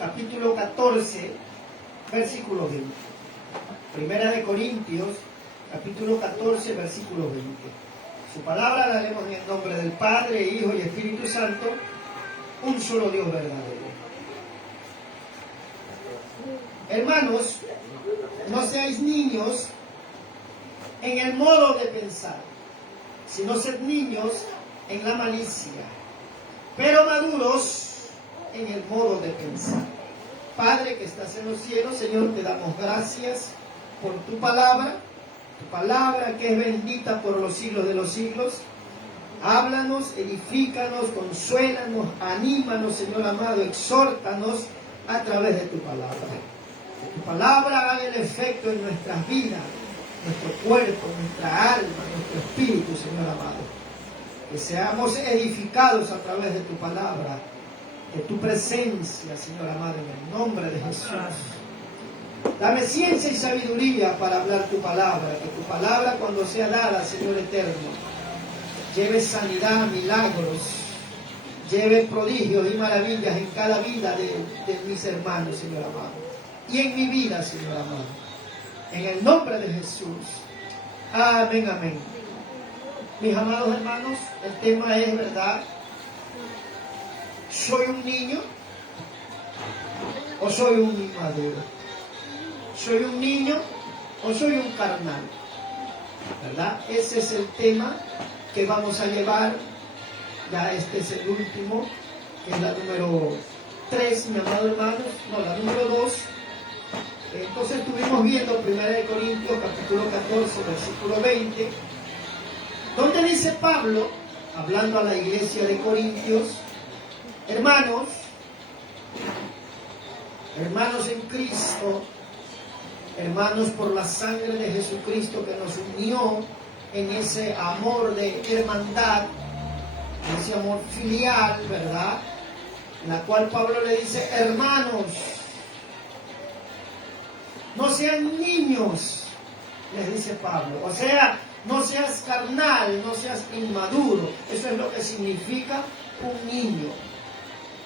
capítulo 14, versículo 20. Primera de Corintios, capítulo 14, versículo 20. Su palabra la leemos en el nombre del Padre, Hijo y Espíritu Santo, un solo Dios verdadero. Hermanos, no seáis niños en el modo de pensar, sino sed niños en la malicia, pero maduros en el modo de pensar. Padre que estás en los cielos, Señor, te damos gracias por tu palabra que es bendita por los siglos de los siglos. Háblanos, edifícanos, consuélanos, anímanos, Señor amado, exhórtanos a través de tu palabra. Que tu palabra haga el efecto en nuestras vidas, nuestro cuerpo, nuestra alma, nuestro espíritu, Señor amado. Que seamos edificados a través de tu palabra, de tu presencia, Señor amado, en el nombre de Jesús. Dame ciencia y sabiduría para hablar tu palabra, que tu palabra cuando sea dada, Señor eterno, lleve sanidad, milagros, lleve prodigios y maravillas en cada vida de mis hermanos, Señor amado, y en mi vida, Señor amado, en el nombre de Jesús. Amén, amén. Mis amados hermanos, el tema es, ¿verdad? ¿Soy un niño o soy un inmaduro? ¿Soy un niño o soy un carnal? ¿Verdad? Ese es el tema que vamos a llevar. Ya este es el último, que es la número 3, mi amado hermanos. No, la número 2. Entonces estuvimos viendo 1 Corintios capítulo 14, versículo 20, donde dice Pablo, hablando a la iglesia de Corintios: hermanos en Cristo, hermanos por la sangre de Jesucristo que nos unió en ese amor de hermandad, en ese amor filial, ¿verdad? En la cual Pablo le dice: hermanos, no sean niños, les dice Pablo. O sea, no seas carnal, no seas inmaduro. Eso es lo que significa un niño.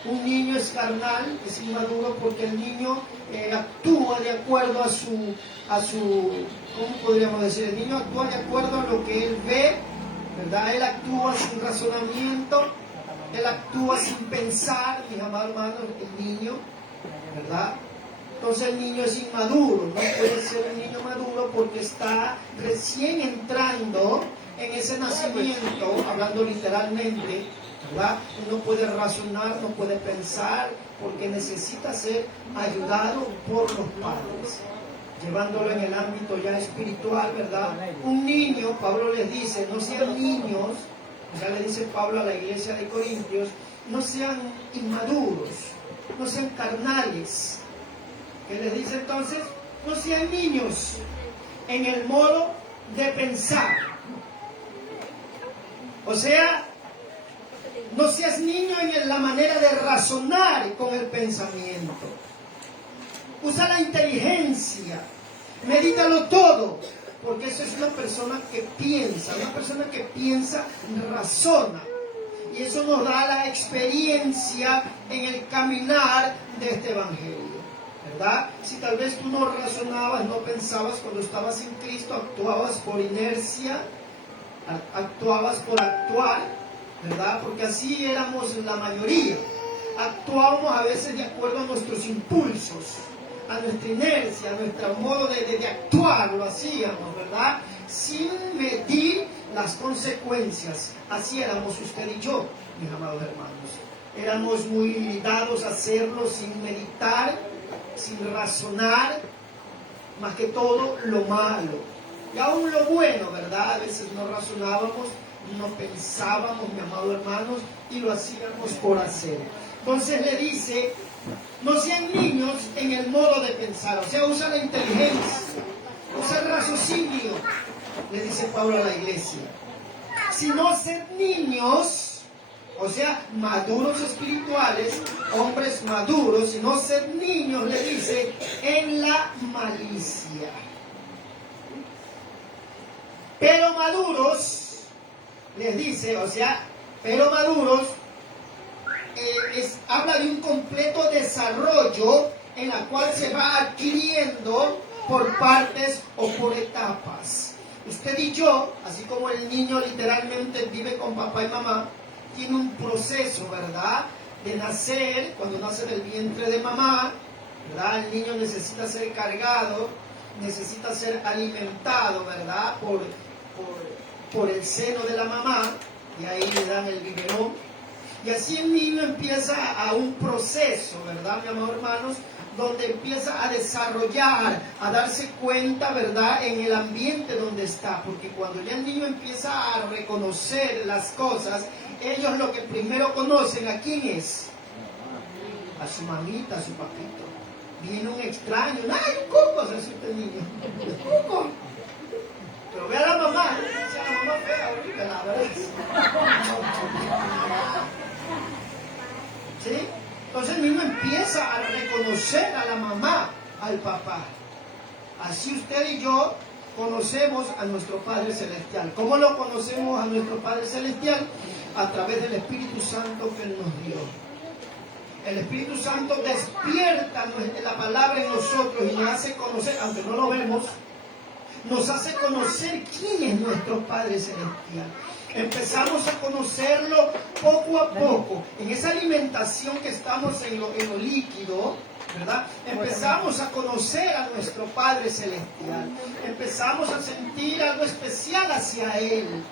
Un niño es carnal, es inmaduro, porque el niño actúa de acuerdo a su, ¿cómo podríamos decir? El niño actúa de acuerdo a lo que él ve, ¿verdad? Él actúa sin razonamiento, él actúa sin pensar, mis amados hermanos, el niño, ¿verdad? Entonces el niño es inmaduro, no puede ser un niño maduro porque está recién entrando en ese nacimiento, hablando literalmente, ¿verdad? No puede razonar, no puede pensar, porque necesita ser ayudado por los padres, llevándolo en el ámbito ya espiritual, ¿verdad? Un niño, Pablo les dice, no sean niños, ya le dice Pablo a la iglesia de Corintios, no sean inmaduros, no sean carnales. ¿Qué les dice entonces? No sean niños en el modo de pensar. O sea, no seas niño en la manera de razonar con el pensamiento. Usa la inteligencia, medítalo todo, porque eso es una persona que piensa razona. Y eso nos da la experiencia en el caminar de este evangelio, ¿verdad? Si tal vez tú no razonabas, no pensabas cuando estabas en Cristo, actuabas por inercia, actuabas por actuar, ¿verdad? Porque así éramos la mayoría. Actuábamos a veces de acuerdo a nuestros impulsos, a nuestra inercia, a nuestro modo de actuar, lo hacíamos, ¿verdad? Sin medir las consecuencias. Así éramos usted y yo, mis amados hermanos. Éramos muy dados a hacerlo sin meditar, sin razonar, más que todo lo malo. Y aún lo bueno, ¿verdad? A veces no razonábamos, no pensábamos, mis amados hermanos, y lo hacíamos por hacer. Entonces le dice, no sean niños en el modo de pensar, o sea, usa la inteligencia, usa el raciocinio, le dice Pablo a la iglesia. Si no sed niños, o sea, maduros espirituales, hombres maduros, si no sed niños, le dice, en la malicia. Pero maduros, les dice, o sea, pero maduros habla de un completo desarrollo en la cual se va adquiriendo por partes o por etapas. Usted y yo, así como el niño literalmente vive con papá y mamá, tiene un proceso, ¿verdad? De nacer, cuando nace del vientre de mamá, ¿verdad? El niño necesita ser cargado, necesita ser alimentado, ¿verdad? Por el seno de la mamá, y ahí le dan el biberón. Y así el niño empieza a un proceso, ¿verdad, mi amor, hermanos? Donde empieza a desarrollar, a darse cuenta, ¿verdad?, en el ambiente donde está. Porque cuando ya el niño empieza a reconocer las cosas, ellos lo que primero conocen, ¿a quién es? A su mamita, a su papito. Viene un extraño, ¡ay, un cuco! Se asusta el niño. ¡Un cuco! Pero ve a la mamá, dice a la mamá fea, horrible, la verdad. ¿Sí? Entonces el niño empieza a reconocer a la mamá, al papá. Así usted y yo conocemos a nuestro Padre Celestial. ¿Cómo lo conocemos a nuestro Padre Celestial? A través del Espíritu Santo que Él nos dio. El Espíritu Santo despierta la palabra en nosotros y nos hace conocer, aunque no lo vemos, nos hace conocer quién es nuestro Padre Celestial. Empezamos a conocerlo poco a poco. En esa alimentación que estamos en lo líquido, ¿verdad? Empezamos a conocer a nuestro Padre Celestial. Empezamos a sentir algo especial hacia Él.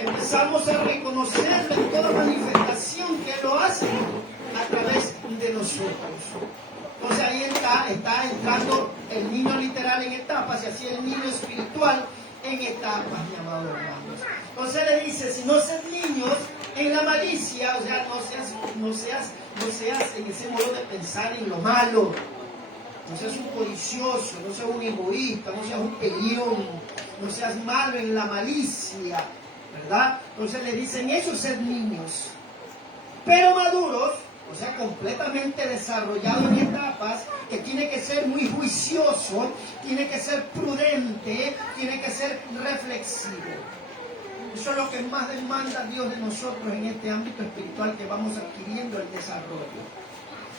Empezamos a reconocerlo en toda manifestación que Él lo hace a través de nosotros. Entonces ahí está entrando el niño literal en etapas y así el niño espiritual en etapas, mi amado hermanos. Entonces le dice, si no seas niños en la malicia, o sea, no seas en ese modo de pensar en lo malo, no seas un codicioso, no seas un egoísta, no seas un peleón, no seas malo en la malicia, ¿verdad? Entonces le dicen eso, ser niños, pero maduros, o sea, completamente desarrollado en etapas, que tiene que ser muy juicioso, tiene que ser prudente, tiene que ser reflexivo. Eso es lo que más demanda Dios de nosotros en este ámbito espiritual que vamos adquiriendo el desarrollo.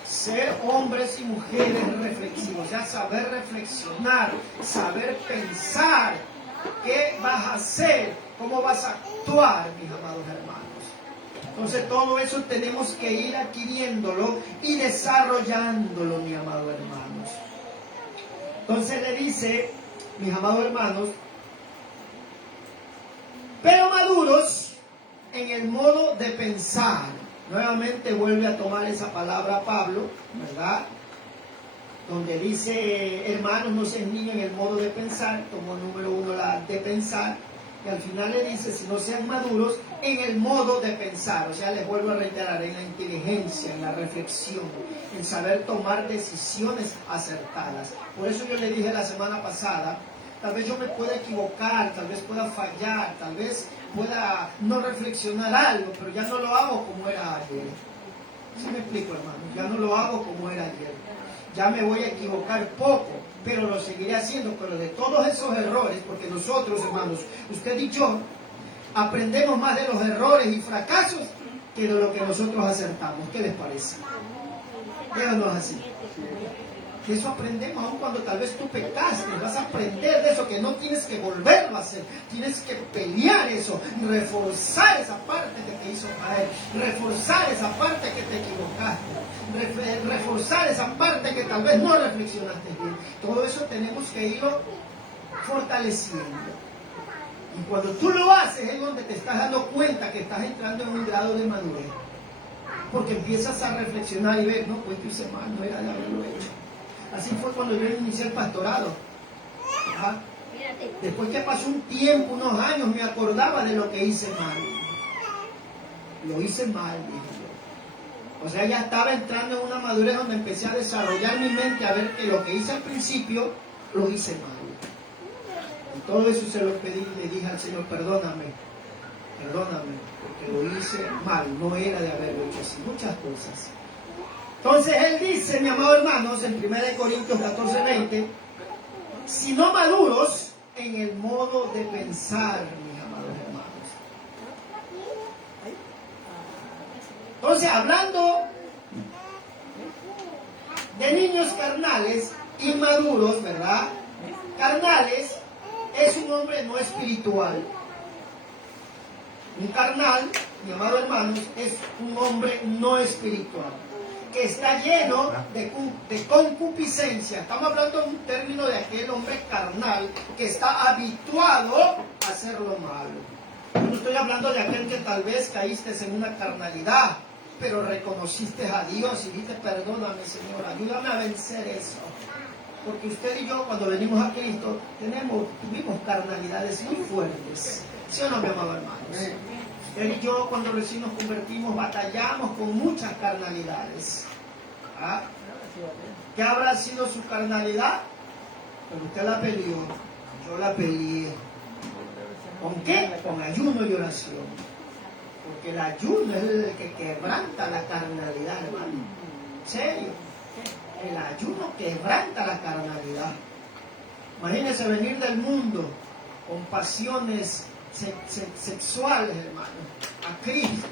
Ser hombres y mujeres reflexivos, o sea, saber reflexionar, saber pensar qué vas a hacer, cómo vas a actuar, mis amados hermanos. Entonces todo eso tenemos que ir adquiriéndolo y desarrollándolo, mis amados hermanos. Entonces le dice, mis amados hermanos, pero maduros en el modo de pensar. Nuevamente vuelve a tomar esa palabra Pablo, ¿verdad? Donde dice, hermanos, no sean niños en el modo de pensar, como número 1 la de pensar. Y al final le dice, si no sean maduros en el modo de pensar, o sea, les vuelvo a reiterar, en la inteligencia, en la reflexión, en saber tomar decisiones acertadas. Por eso yo le dije la semana pasada, tal vez yo me pueda equivocar, tal vez pueda fallar, tal vez pueda no reflexionar algo, pero ya no lo hago como era ayer. ¿Sí me explico, hermano? Ya no lo hago como era ayer. Ya me voy a equivocar poco, pero lo seguiré haciendo. Pero de todos esos errores, porque nosotros, hermanos, usted y yo, aprendemos más de los errores y fracasos que de lo que nosotros acertamos. ¿Qué les parece? Díganos así. De eso aprendemos, aun cuando tal vez tú pecaste, vas a aprender de eso, que no tienes que volverlo a hacer, tienes que pelear eso, reforzar esa parte que te hizo caer, reforzar esa parte que te equivocaste, reforzar esa parte que tal vez no reflexionaste bien. Todo eso tenemos que irlo fortaleciendo. Y cuando tú lo haces es donde te estás dando cuenta que estás entrando en un grado de madurez. Porque empiezas a reflexionar y ver, no, pues yo hice mal, no era de haberlo hecho. Así fue cuando yo inicié el pastorado. ¿Ah? Después que pasó un tiempo, unos años, me acordaba de lo que hice mal. Lo hice mal, dije yo. O sea, ya estaba entrando en una madurez donde empecé a desarrollar mi mente, a ver que lo que hice al principio, lo hice mal. Y todo eso se lo pedí y le dije al Señor, perdóname, porque lo hice mal, no era de haberlo hecho así, muchas cosas. Entonces él dice, mi amado hermanos, en 1 Corintios 14:20, sino maduros en el modo de pensar, mis amados Entonces, hablando de niños carnales, inmaduros, ¿verdad? Carnales es un hombre no espiritual. Un carnal, mi amado hermanos, es un hombre no espiritual, que está lleno de concupiscencia. Estamos hablando de un término de aquel hombre carnal que está habituado a hacer lo malo. No estoy hablando de aquel que tal vez caíste en una carnalidad, pero reconociste a Dios y dijiste, perdóname, Señor, ayúdame a vencer eso. Porque usted y yo, cuando venimos a Cristo, tuvimos carnalidades muy fuertes. ¿Sí o no, mi amado hermanos? Él y yo, cuando recién nos convertimos, batallamos con muchas carnalidades. ¿Ah? ¿Qué habrá sido su carnalidad? Pero usted la peleó, yo la peleé. ¿Con qué? Con ayuno y oración. Porque el ayuno es el que quebranta la carnalidad, hermano. ¿En serio? El ayuno quebranta la carnalidad. Imagínense venir del mundo con pasiones sexuales, hermano, a Cristo,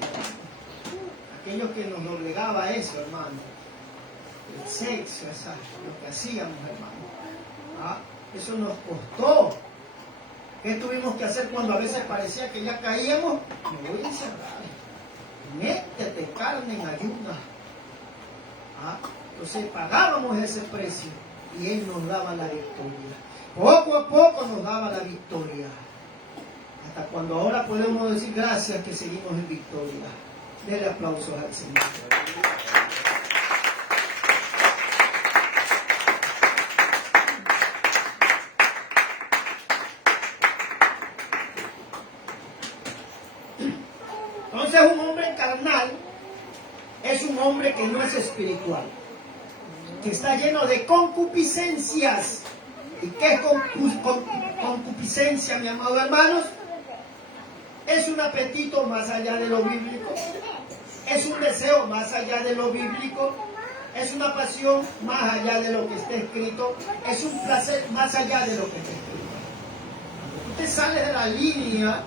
aquello que nos obligaba a eso, hermano, el sexo, lo que hacíamos, hermano. ¿Ah? Eso nos costó. ¿Qué tuvimos que hacer cuando a veces parecía que ya caíamos? Me voy a encerrar, métete carne en ayunas. ¿Ah? Entonces pagábamos ese precio y Él nos daba la victoria. Poco a poco nos daba la victoria. Hasta cuando ahora podemos decir gracias que seguimos en victoria. Denle aplausos al Señor. Entonces un hombre carnal es un hombre que no es espiritual, que está lleno de concupiscencias. ¿Y qué es concupiscencia, mi amado hermanos? Es un apetito más allá de lo bíblico, es un deseo más allá de lo bíblico, es una pasión más allá de lo que está escrito, es un placer más allá de lo que está escrito. Usted sale de la línea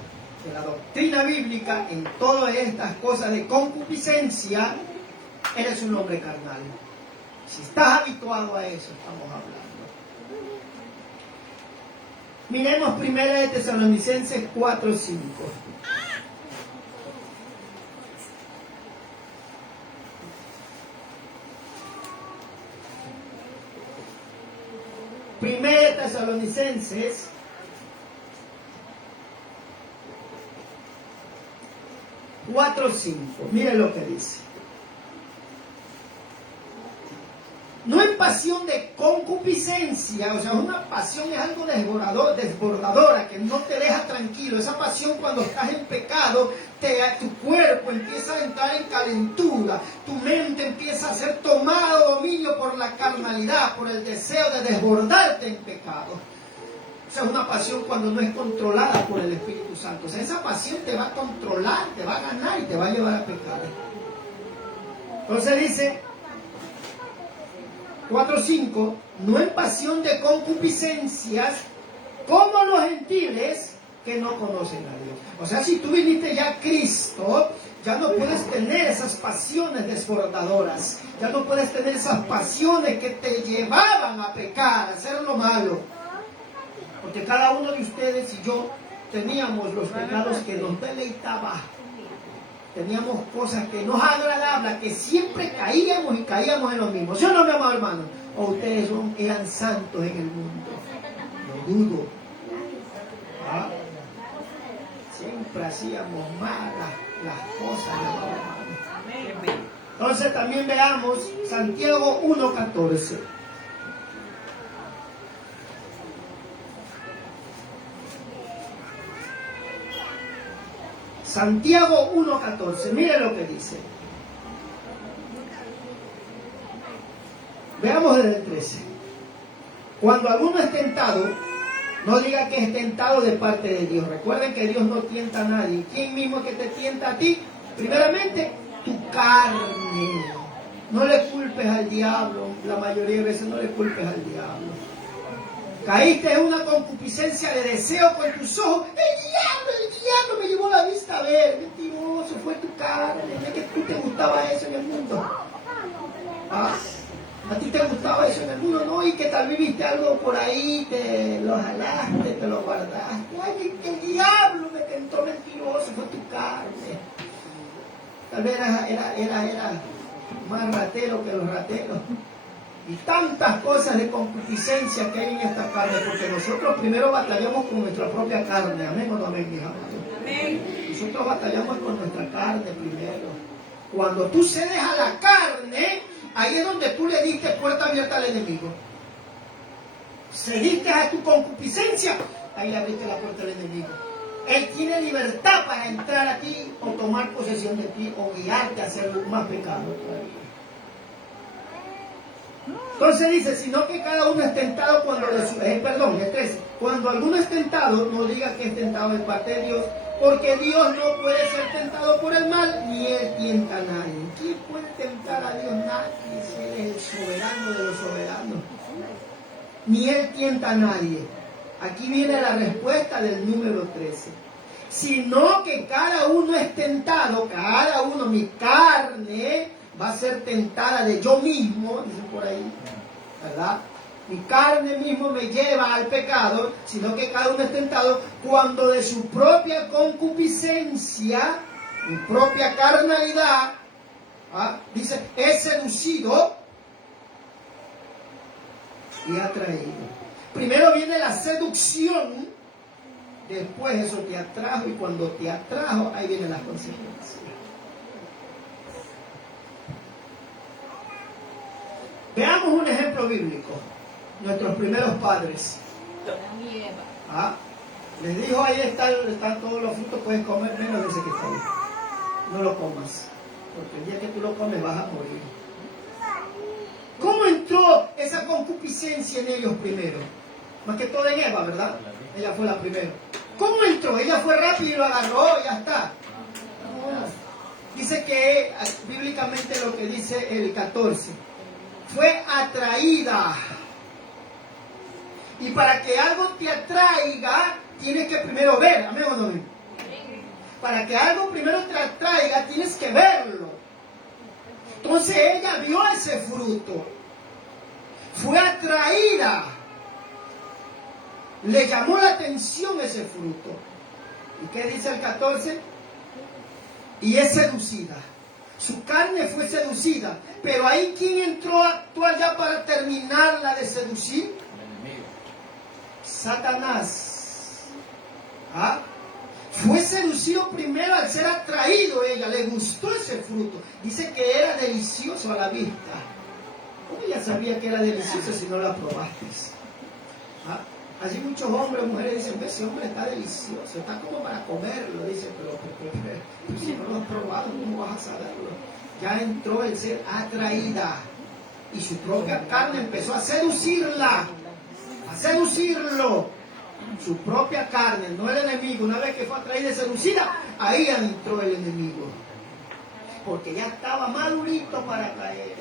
de la doctrina bíblica en todas estas cosas de concupiscencia, eres un hombre carnal. Si estás habituado a eso, estamos hablando. Miremos 1 de Tesalonicenses 4:5. Primera de Tesalonicenses 4:5. Mire lo que dice. No en pasión de concupiscencia, o sea, una pasión es algo desbordadora, que no te deja tranquilo. Esa pasión, cuando estás en pecado, tu cuerpo empieza a entrar en calentura, tu mente empieza a ser tomado dominio por la carnalidad, por el deseo de desbordarte en pecado. O sea, es una pasión cuando no es controlada por el Espíritu Santo. O sea, esa pasión te va a controlar, te va a ganar y te va a llevar a pecar. Entonces dice 4:5, no en pasión de concupiscencias, como los gentiles que no conocen a Dios. O sea, si tú viniste ya a Cristo, ya no puedes tener esas pasiones desbordadoras, ya no puedes tener esas pasiones que te llevaban a pecar, a hacer lo malo. Porque cada uno de ustedes y yo teníamos los pecados que nos deleitaban. Teníamos cosas que nos agradaban, que siempre caíamos y caíamos en lo mismo. ¿Sí o no, mi amado hermano? O ustedes eran santos en el mundo. Lo dudo. ¿Ah? Siempre hacíamos malas las cosas, mi amado hermano. Entonces también veamos Santiago 1:14. Santiago 1:14, mire lo que dice. Veamos desde el 13. Cuando alguno es tentado, no diga que es tentado de parte de Dios. Recuerden que Dios no tienta a nadie. ¿Quién mismo que te tienta a ti? Primeramente, tu carne. No le culpes al diablo. La mayoría de veces no le culpes al diablo. Caíste en una concupiscencia de deseo con tus ojos. El diablo me llevó la vista a ver. Mentiroso, fue tu carne, es que tú te gustaba eso en el mundo. ¿Ah? A ti te gustaba eso en el mundo, ¿no? Y que tal vez viste algo por ahí, te lo jalaste, te lo guardaste. Ay, que el diablo me tentó mentiroso, fue tu carne. Tal vez era más ratero que los rateros. Y tantas cosas de concupiscencia que hay en esta carne, porque nosotros primero batallamos con nuestra propia carne. Amén o no amén, mis amados. Amén. Nosotros batallamos con nuestra carne primero. Cuando tú cedes a la carne, ahí es donde tú le diste puerta abierta al enemigo. Cediste a tu concupiscencia, ahí le abriste la puerta al enemigo. Él tiene libertad para entrar a ti o tomar posesión de ti o guiarte a hacer más pecado todavía. Entonces dice, sino que cada uno es tentado cuando el 13. Cuando alguno es tentado, no diga que es tentado de parte de Dios, porque Dios no puede ser tentado por el mal, ni Él tienta a nadie. ¿Quién puede tentar a Dios? Nadie, si Él es el soberano de los soberanos. Ni Él tienta a nadie. Aquí viene la respuesta del número 13. Sino que cada uno es tentado, cada uno, mi carne va a ser tentada de yo mismo, dice por ahí, ¿verdad? Mi carne mismo me lleva al pecado, sino que cada uno es tentado cuando de su propia concupiscencia, mi propia carnalidad, dice, es seducido y atraído. Primero viene la seducción, después eso te atrajo, y cuando te atrajo, ahí vienen las consecuencias. Veamos un ejemplo bíblico. Nuestros primeros padres. Les dijo, ahí están todos los frutos, puedes comer menos de ese que está ahí. No lo comas, porque el día que tú lo comes vas a morir. ¿Cómo entró esa concupiscencia en ellos primero? Más que todo en Eva, ¿verdad? Ella fue la primera. ¿Cómo entró? Ella fue rápido y lo agarró, ya está. Dice que bíblicamente lo que dice el 14, fue atraída. Y para que algo te atraiga, tienes que primero ver. ¿Amén o no? Para que algo primero te atraiga, tienes que verlo. Entonces ella vio ese fruto. Fue atraída. Le llamó la atención ese fruto. ¿Y qué dice el 14? Y es seducida. Su carne fue seducida. Pero ahí, ¿quién entró a actuar ya para terminarla de seducir? El enemigo. Satanás. Fue seducido primero al ser atraído ella. Le gustó ese fruto. Dice que era delicioso a la vista. ¿Cómo ella sabía que era delicioso si no la probaste? Allí muchos hombres o mujeres dicen, ese hombre está delicioso, está como para comerlo, dice, pero si no lo has probado, ¿cómo vas a saberlo? Ya entró el ser atraída y su propia carne empezó a seducirla, a seducirlo. Su propia carne, no el enemigo. Una vez que fue atraída y seducida, ahí entró el enemigo, porque ya estaba madurito para caer.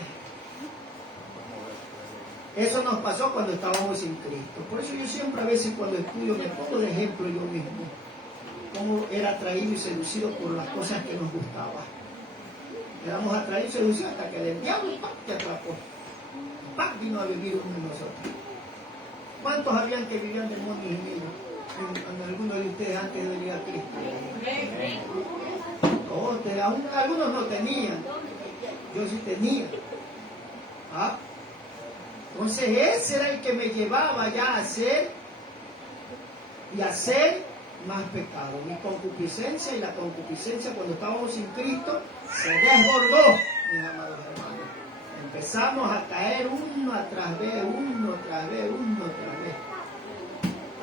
Eso nos pasó cuando estábamos sin Cristo. Por eso yo siempre a veces cuando estudio me pongo de ejemplo yo mismo. Cómo era atraído y seducido por las cosas que nos gustaban. Éramos atraídos y seducidos hasta que el diablo te atrapó. Vino a vivir uno de nosotros. ¿Cuántos habían que vivían demonios en alguno de ustedes antes de venir a Cristo? Algunos no tenían. Yo sí tenía. Entonces ese era el que me llevaba ya a hacer más pecado. Mi concupiscencia, y la concupiscencia cuando estábamos sin Cristo se desbordó, mis amados hermanos. Empezamos a caer uno tras vez,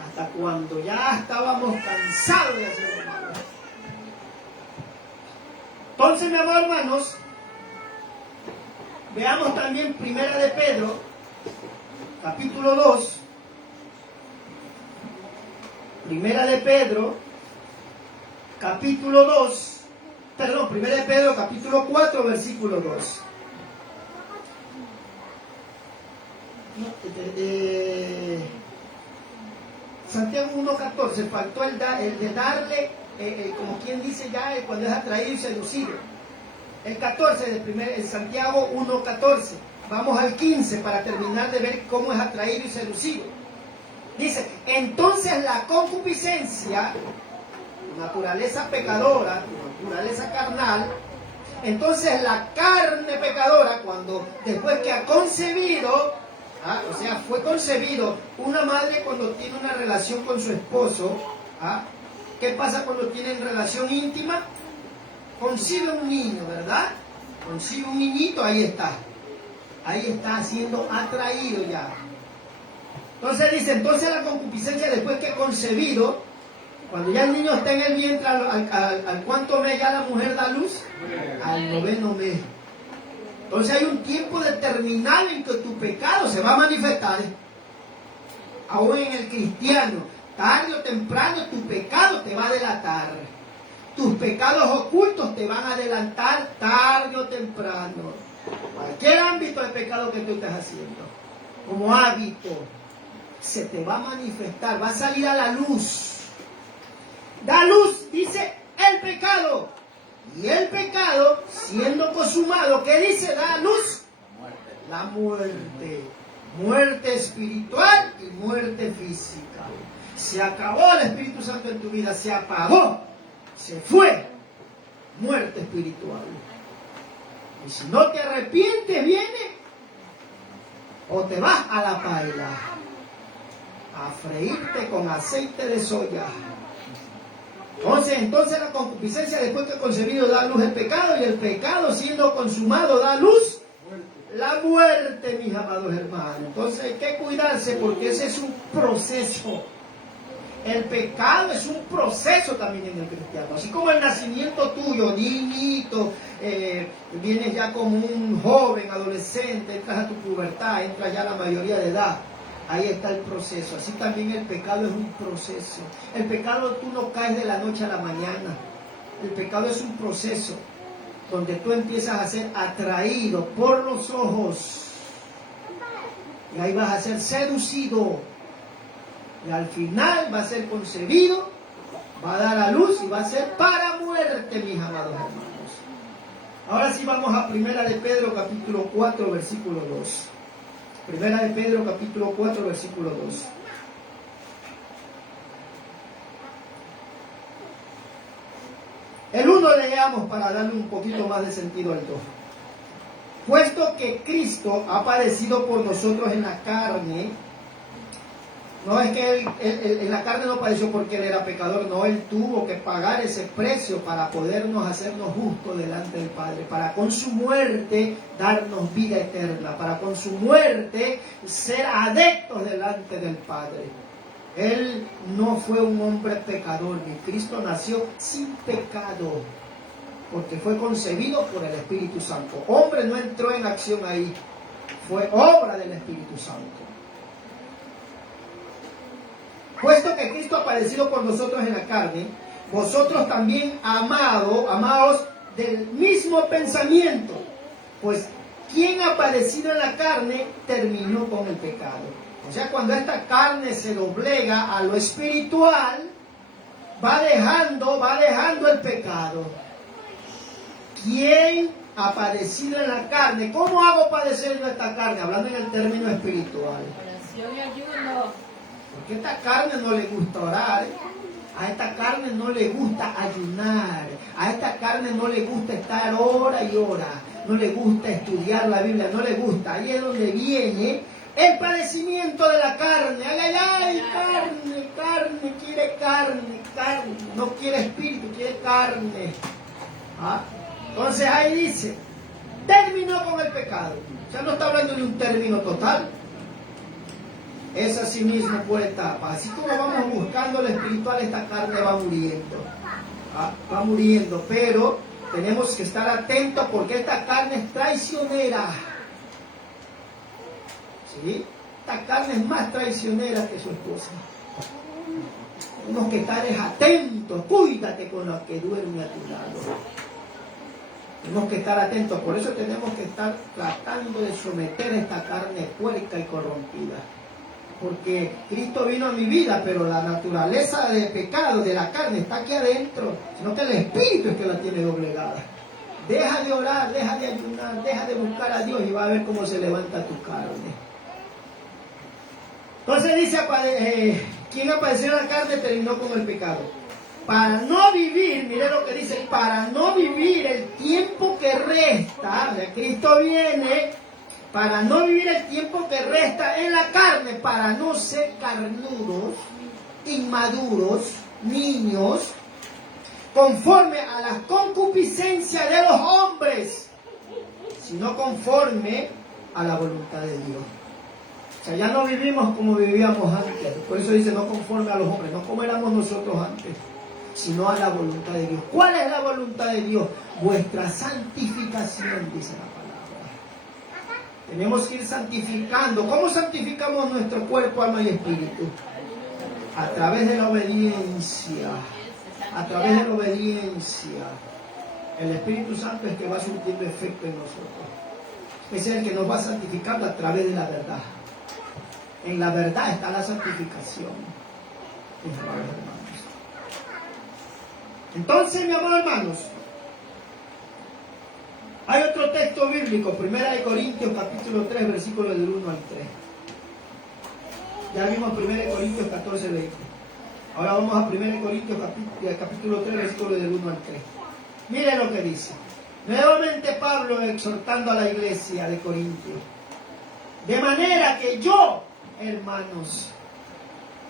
hasta cuando ya estábamos cansados de hacer lo malo. Entonces, mis amados hermanos, veamos también Primera de Pedro, capítulo 2, Primera de Pedro, capítulo 2, Primera de Pedro, capítulo 4, versículo 2. Santiago 1.14, faltó el de darle como quien dice ya, cuando es atraído y seducido. El 14 en Santiago 1:14. Vamos al 15 para terminar de ver cómo es atraído y seducido. Dice, entonces la concupiscencia, naturaleza pecadora, naturaleza carnal, entonces la carne pecadora, cuando después que ha concebido, o sea, fue concebido, una madre cuando tiene una relación con su esposo, ¿qué pasa cuando tienen relación íntima? Concibe un niño, ¿verdad? Concibe un niñito, ahí está siendo atraído ya. Entonces dice, entonces la concupiscencia después que ha concebido, cuando ya el niño está en el vientre, ¿al cuánto mes ya la mujer da luz? Al 9º mes. Entonces hay un tiempo determinado en que tu pecado se va a manifestar. Aún en el cristiano, tarde o temprano tu pecado te va a delatar. Tus pecados ocultos te van a adelantar tarde o temprano. Cualquier ámbito de pecado que tú estés haciendo, como hábito, se te va a manifestar, va a salir a la luz. Da luz, dice, el pecado. Y el pecado, siendo consumado, ¿qué dice? Da luz. La muerte. Muerte espiritual y muerte física. Se acabó el Espíritu Santo en tu vida, se apagó, se fue. Muerte espiritual. Y si no te arrepientes, viene o te vas a la paila a freírte con aceite de soya. Entonces la concupiscencia después que concebido da luz el pecado, y el pecado siendo consumado da luz la muerte, mis amados hermanos. Entonces hay que cuidarse porque ese es un proceso. El pecado es un proceso también en el cristiano. Así como el nacimiento tuyo, niñito, vienes ya como un joven, adolescente, entras a tu pubertad, entras ya a la mayoría de edad. Ahí está el proceso. Así también el pecado es un proceso. El pecado tú no caes de la noche a la mañana. El pecado es un proceso donde tú empiezas a ser atraído por los ojos. Y ahí vas a ser seducido. Y al final va a ser concebido, va a dar a luz y va a ser para muerte, mis amados hermanos. Ahora sí vamos a 1 de Pedro capítulo 4, versículo 2. 1 de Pedro capítulo 4, versículo 2. El 1 leamos para darle un poquito más de sentido al 2. Puesto que Cristo ha padecido por nosotros en la carne, no es que él en la carne no padeció porque él era pecador, no, él tuvo que pagar ese precio para podernos hacernos justos delante del Padre, para con su muerte darnos vida eterna, para con su muerte ser adeptos delante del Padre. Él no fue un hombre pecador, ni Cristo nació sin pecado, porque fue concebido por el Espíritu Santo. Hombre no entró en acción ahí, fue obra del Espíritu Santo. Puesto que Cristo ha padecido por nosotros en la carne, vosotros también, amados del mismo pensamiento. Pues quien ha padecido en la carne terminó con el pecado. O sea, cuando esta carne se doblega a lo espiritual, va dejando el pecado. ¿Quién ha padecido en la carne? ¿Cómo hago padecer yo esta carne? Hablando en el término espiritual. Oración y ayuno. Porque a esta carne no le gusta orar, a esta carne no le gusta ayunar, a esta carne no le gusta estar hora y hora, no le gusta estudiar la Biblia, no le gusta. Ahí es donde viene el padecimiento de la carne. Ay, ay, ay, carne, quiere carne, no quiere espíritu, quiere carne. Entonces ahí dice, terminó con el pecado. O sea, no está hablando de un término total. Es así mismo por etapas. Así como vamos buscando lo espiritual, esta carne va muriendo. Va muriendo, pero tenemos que estar atentos porque esta carne es traicionera. ¿Sí? Esta carne es más traicionera que su esposa. Tenemos que estar atentos. Cuídate con la que duerme a tu lado. Tenemos que estar atentos. Por eso tenemos que estar tratando de someter esta carne puerca y corrompida. porque Cristo vino a mi vida, pero la naturaleza de pecado de la carne está aquí adentro, sino que el Espíritu es que la tiene doblegada. Deja de orar, deja de ayunar, deja de buscar a Dios y va a ver cómo se levanta tu carne. Entonces dice, quien apareció en la carne terminó con el pecado. Para no vivir, mire lo que dice, para no vivir el tiempo que resta, de Cristo viene, para no vivir el tiempo que resta en la carne, para no ser carnudos, inmaduros, niños, conforme a la concupiscencia de los hombres, sino conforme a la voluntad de Dios. O sea, ya no vivimos como vivíamos antes. Por eso dice, no conforme a los hombres, no como éramos nosotros antes, sino a la voluntad de Dios. ¿Cuál es la voluntad de Dios? Vuestra santificación, dice la palabra. Tenemos que ir santificando. ¿Cómo santificamos nuestro cuerpo, alma y espíritu? A través de la obediencia. A través de la obediencia. El Espíritu Santo es que va surtiendo efecto en nosotros. Es el que nos va santificando a través de la verdad. En la verdad está la santificación, mis amados hermanos. Entonces, mis amados hermanos, hay otro texto bíblico, 1 Corintios capítulo 3, versículos del 1 al 3. Ya vimos 1 Corintios 14, 20. Ahora vamos a 1 Corintios capítulo 3, versículos del 1 al 3. Miren lo que dice. Nuevamente Pablo exhortando a la iglesia de Corintios. De manera que yo, hermanos,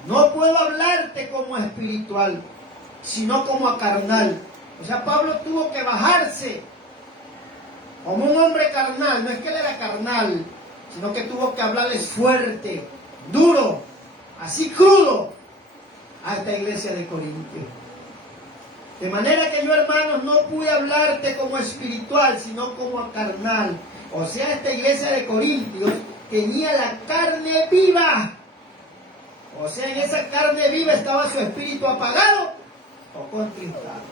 no puedo hablarte como espiritual, sino como a carnal. O sea, Pablo tuvo que bajarse como un hombre carnal. No es que él era carnal, sino que tuvo que hablarles fuerte, duro, así crudo a esta iglesia de Corintios. De manera que yo, hermanos, no pude hablarte como espiritual, sino como a carnal. O sea, esta iglesia de Corintios tenía la carne viva. O sea, en esa carne viva estaba su espíritu apagado o contristado.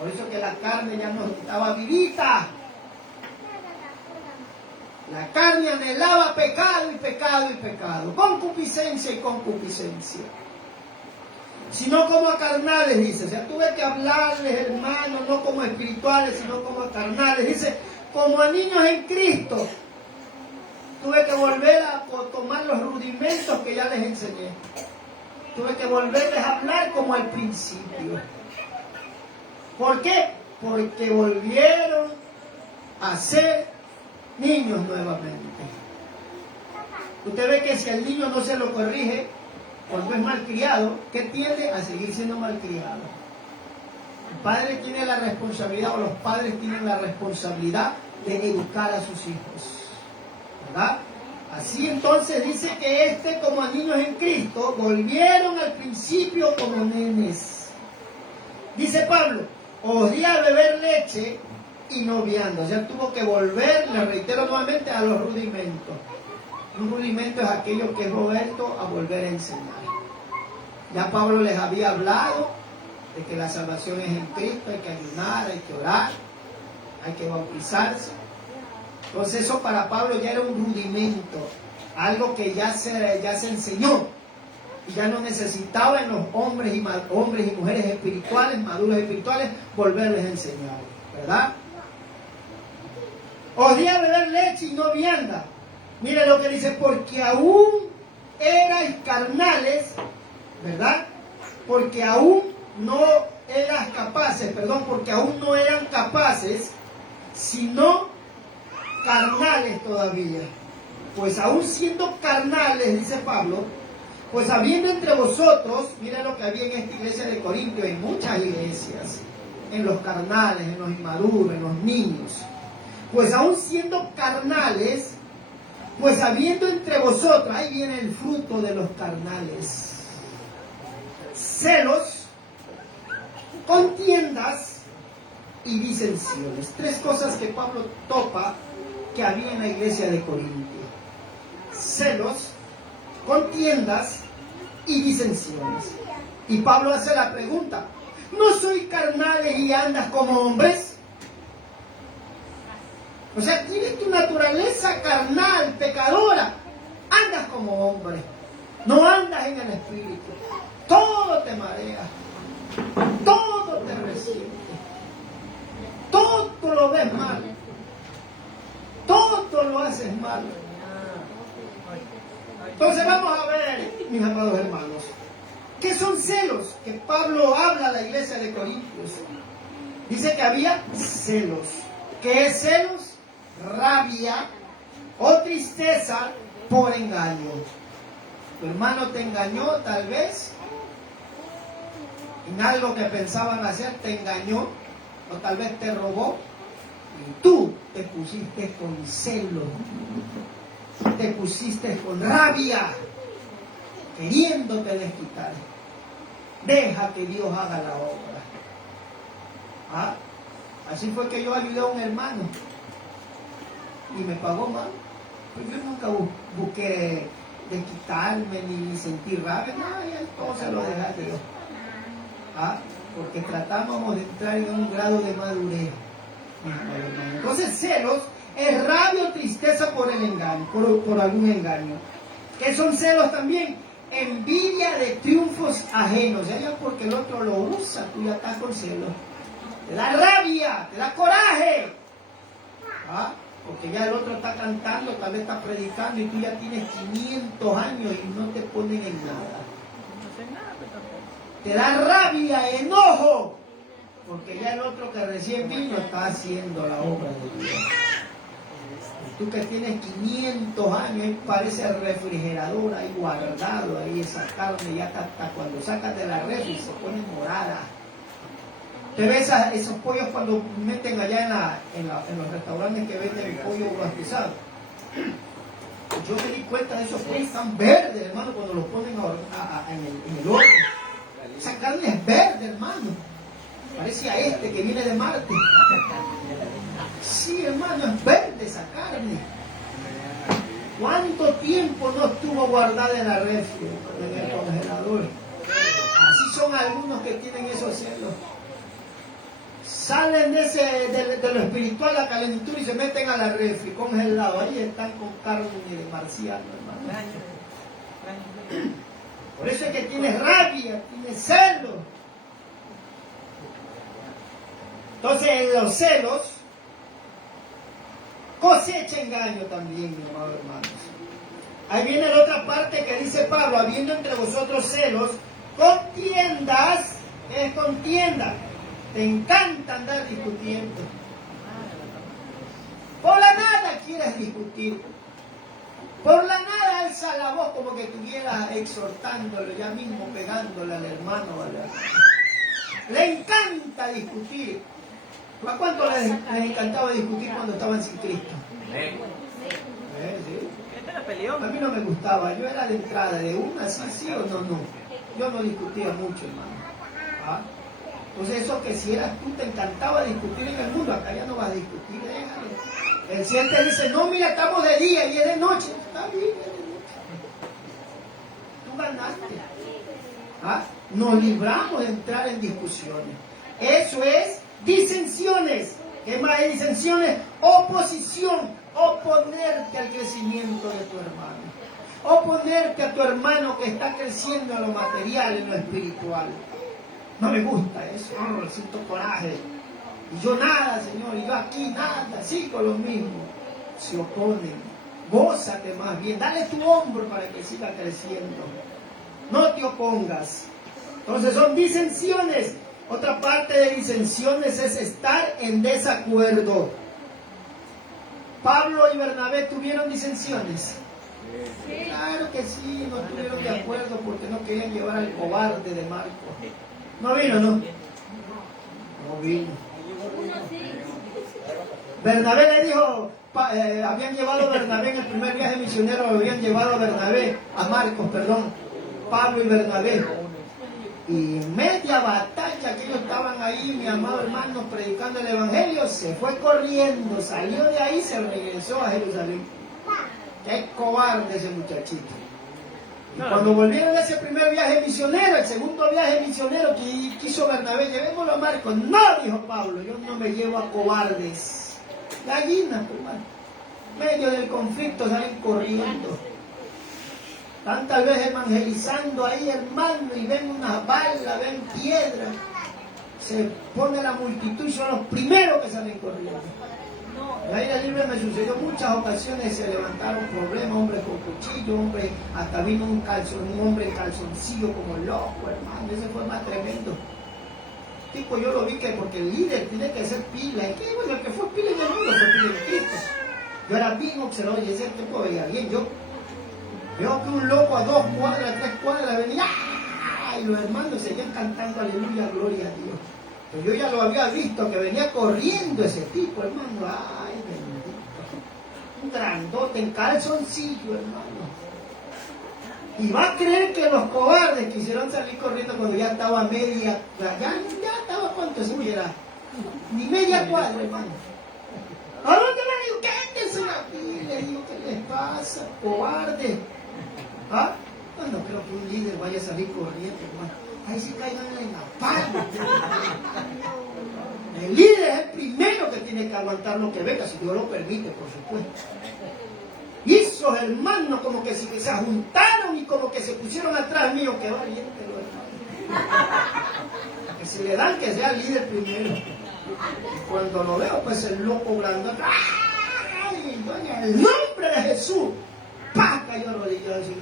Por eso que la carne ya no estaba vivita. La carne anhelaba pecado y pecado y pecado, concupiscencia y concupiscencia. Sino como a carnales, dice. O sea, tuve que hablarles, hermanos, no como espirituales, sino como a carnales. Dice, como a niños en Cristo. Tuve que volver a tomar los rudimentos que ya les enseñé. Tuve que volverles a hablar como al principio. ¿Por qué? Porque volvieron a ser niños nuevamente. Usted ve que si al niño no se lo corrige, cuando es malcriado, ¿qué tiende? A seguir siendo malcriado. El padre tiene la responsabilidad, o los padres tienen la responsabilidad de educar a sus hijos. ¿Verdad? Así entonces dice que como a niños en Cristo, volvieron al principio como nenes. Dice Pablo, os di a beber leche y no vianda. O sea, tuvo que volver, le reitero nuevamente, a los rudimentos. Un rudimento es aquello que es Roberto a volver a enseñar. Ya Pablo les había hablado de que la salvación es en Cristo, hay que ayunar, hay que orar, hay que bautizarse. Entonces eso para Pablo ya era un rudimento, algo que ya se enseñó y ya no necesitaba en los hombres y mujeres espirituales, maduros espirituales, volverles a enseñar, ¿verdad? Os di a beber leche y no vianda. Mire lo que dice, porque aún erais carnales, ¿verdad? Porque aún no eras capaces, porque aún no eran capaces, sino carnales todavía. Pues aún siendo carnales, dice Pablo, pues habiendo entre vosotros, mira lo que había en esta iglesia de Corintios, en muchas iglesias, en los carnales, en los inmaduros, en los niños, pues aún siendo carnales, pues habiendo entre vosotros, ahí viene el fruto de los carnales, celos, contiendas y disensiones. Tres cosas que Pablo topa que había en la iglesia de Corintios: celos, contiendas y disensiones. Y Pablo hace la pregunta: ¿no soy carnales y andas como hombres? O sea, tienes tu naturaleza carnal, pecadora, andas como hombre. no andas en el Espíritu, todo te marea, todo te resiente, todo lo ves mal, todo lo haces mal. Entonces vamos a ver, mis amados hermanos, ¿qué son celos? Que Pablo habla a la iglesia de Corintios. Dice que había celos. ¿Qué es celos? Rabia o tristeza por engaño. Tu hermano te engañó tal vez en algo que pensaban hacer, te engañó o tal vez te robó y tú te pusiste con celo, te pusiste con rabia, queriéndote desquitar. Deja que Dios haga la obra. ¿Ah? Así fue que yo ayudé a un hermano y me pagó mal. Pues yo nunca busqué desquitarme ni sentir rabia, no, ya todo se lo dejé a Dios. ¿Ah? Porque tratábamos de entrar en un grado de madurez. Entonces celos es rabia o tristeza por el engaño, por algún engaño. ¿Qué son celos también? Envidia de triunfos ajenos. Ya porque el otro lo usa, tú ya estás con celos. Te da rabia, te da coraje. ¿Ah? Porque ya el otro está cantando, tal vez está predicando y tú ya tienes 500 años y no te ponen en nada. Te da rabia, enojo, porque ya el otro que recién vino está haciendo la obra de Dios. Tú que tienes 500 años, ahí parece el refrigerador ahí guardado, ahí esa carne ya hasta cuando sacas de la refri se pone morada. Te ves esos pollos cuando meten allá en los restaurantes que venden pollo rostizado. Yo me di cuenta de esos pollos tan verdes, hermano, cuando los ponen en el horno. Esa carne es verde, hermano. Parece a este que viene de Marte. Sí, hermano, es verde esa carne. ¿Cuánto tiempo no estuvo guardada en la refri, en el congelador? Así son algunos que tienen esos celos. Salen de lo espiritual, la calentura y se meten a la refri, congelado. Ahí están con carne de marciano, hermano. Por eso es que tienes rabia, tienes celos. Entonces, los celos cosecha engaño también, mis amados hermanos. Ahí viene la otra parte que dice Pablo, habiendo entre vosotros celos, contiendas, ¿qué es contienda? Te encanta andar discutiendo. Por la nada quieres discutir. Por la nada alza la voz como que estuvieras exhortándolo, ya mismo pegándole al hermano. Le encanta discutir. ¿A cuánto les encantaba discutir cuando estaban sin Cristo? ¿Sí? A mí no me gustaba. Yo era de entrada, de una, sí o no. Yo no discutía mucho, hermano. ¿Ah? Entonces eso que si eras tú te encantaba discutir en el mundo, acá ya no vas a discutir, déjalo. El cielo te dice, no, mira, estamos de día y es de noche. Está bien, es de noche. Tú ganaste. ¿Ah? Nos libramos de entrar en discusiones. Eso es disensiones. ¿Qué más es disensiones? Oposición. Oponerte al crecimiento de tu hermano. Oponerte a tu hermano que está creciendo en lo material, en lo espiritual. No me gusta eso, no, siento coraje. Y yo nada, Señor, y yo aquí nada, así con lo mismo. Se oponen. Gózate más bien, dale tu hombro para que siga creciendo. No te opongas. Entonces son disensiones. Otra parte de disensiones es estar en desacuerdo. Pablo y Bernabé tuvieron disensiones. Sí. Claro que sí, no estuvieron de acuerdo porque no querían llevar al cobarde de Marcos. ¿No vino, no? No vino. Bernabé le dijo, habían llevado a Bernabé en el primer viaje misionero, habían llevado a Marcos, Pablo y Bernabé. Y en media batalla que ellos estaban ahí, mi amado hermano, predicando el Evangelio, se fue corriendo, salió de ahí, se regresó a Jerusalén. Qué cobarde ese muchachito. Y cuando volvieron a ese primer viaje misionero, el segundo viaje misionero que quiso Bernabé, llevémoslo a Marcos. No, dijo Pablo, yo no me llevo a cobardes. Gallinas, hermano. En medio del conflicto salen corriendo. Tantas veces evangelizando ahí, hermano, y ven una bala, ven piedra. Se pone la multitud y son los primeros que salen corriendo. Y ahí en el libro me sucedió muchas ocasiones, se levantaron problemas, hombres con cuchillo, hombres, hasta vino un hombre en calzoncillo como loco, hermano, ese fue más tremendo. Tipo, yo lo vi que porque el líder tiene que ser pila, y que bueno, el que fue pila en el mundo fue pila en Cristo. Yo era bien observador y ese tipo veía bien, yo veo que un loco a 2 cuadras, 3 cuadras venía, ¡ah! Y los hermanos seguían cantando aleluya, gloria a Dios. Pero yo ya lo había visto, que venía corriendo ese tipo, hermano, ay, bendito. Un grandote en calzoncillo, hermano. Y va a creer que los cobardes quisieron salir corriendo cuando ya estaba media, ya estaba, ¿cuánto se hubiera? Ni media cuadra, hermano. ¿A dónde le digo? Quédense aquí, le digo, ¿qué les pasa? Cobarde. ¿Ah? No creo que un líder vaya a salir corriendo, hermano. Ahí sí caigan en la palma. El líder es el primero que tiene que aguantar lo que venga, si Dios lo permite, por supuesto. Y esos hermanos como que se juntaron y como que se pusieron atrás mío, que valiente los hermanos. Que se le dan que sea el líder primero. Y cuando lo veo, pues el loco grande, ¡ay! En el nombre de Jesús, ¡pah! Cayó arrodillado así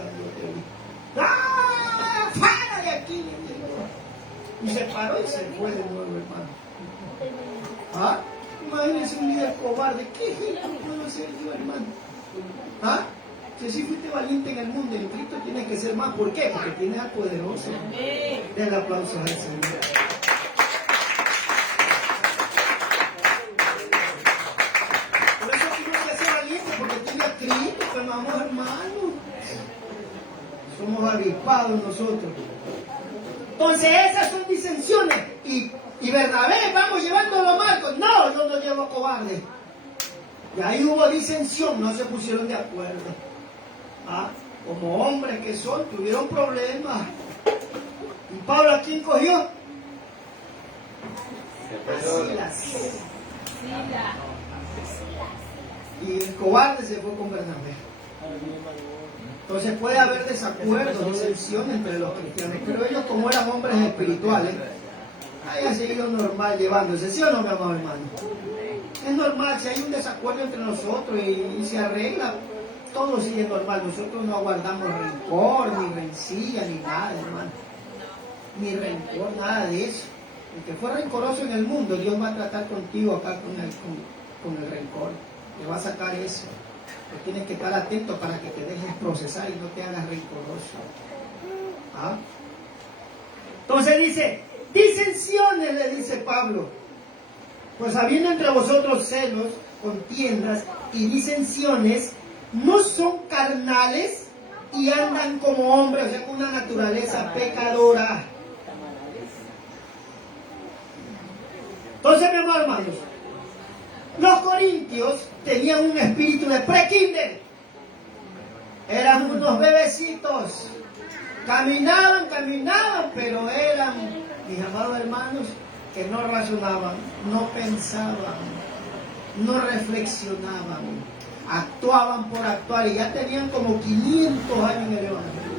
la ¡ah! ¡Fuera de aquí! Y se paró y se fue de nuevo, hermano. ¿Ah? Imagínense un líder cobarde. ¿Qué puedo hacer yo, hermano? ¿Ah? Si así fuiste valiente en el mundo, en Cristo tienes que ser más. ¿Por qué? Porque tienes al poderoso. Den aplausos al Señor. Por eso tienes que ser valiente, porque tienes a Cristo, que amamos, hermano. Somos avispados nosotros. Entonces esas son disensiones. Y Bernabé, vamos llevándolo a Marcos. No, yo no llevo cobarde. Y ahí hubo disensión, no se pusieron de acuerdo. ¿Ah? Como hombres que son, tuvieron problemas. ¿Y Pablo a quién cogió? A Silas. Y el cobarde se fue con Bernabé. Entonces puede haber desacuerdos, disensiones entre los cristianos, pero ellos como eran hombres espirituales, hayan seguido normal llevándose, ¿sí o no, mi amado hermano? Es normal, si hay un desacuerdo entre nosotros y se arregla, todo sigue normal. Nosotros no aguardamos rencor, ni rencilla, ni nada, hermano. Ni rencor, nada de eso. El que fue rencoroso en el mundo, Dios va a tratar contigo acá con el rencor. Te va a sacar eso. Pero tienes que estar atento para que te dejes procesar y no te hagas rencoroso. ¿Ah? Entonces dice, disensiones, le dice Pablo. Pues habiendo entre vosotros celos, contiendas y disensiones, no son carnales y andan como hombres, o sea, con una naturaleza pecadora. Entonces, mi amor, hermanos, los corintios tenían un espíritu de pre-kinder. Eran unos bebecitos. Caminaban, pero eran, mis amados hermanos, que no razonaban, no pensaban, no reflexionaban, actuaban por actuar y ya tenían como 500 años en el Evangelio.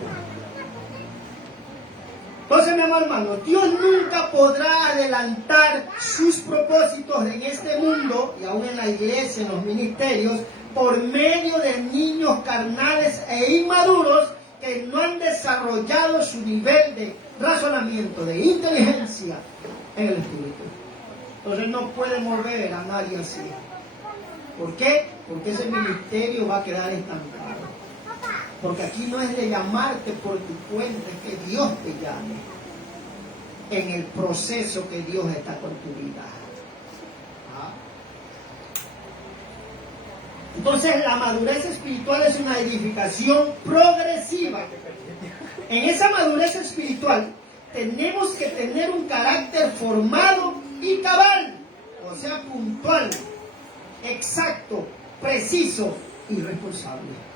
Entonces, mi amado hermano, Dios nunca podrá adelantar sus propósitos en este mundo y aún en la iglesia, en los ministerios, por medio de niños carnales e inmaduros que no han desarrollado su nivel de razonamiento, de inteligencia en el Espíritu. Entonces no puede mover a nadie así. ¿Por qué? Porque ese ministerio va a quedar estancado. Porque aquí no es de llamarte por tu cuenta, es que Dios te llame en el proceso que Dios está con tu vida. ¿Ah? Entonces la madurez espiritual es una edificación progresiva. En esa madurez espiritual tenemos que tener un carácter formado y cabal, o sea, puntual, exacto, preciso y responsable.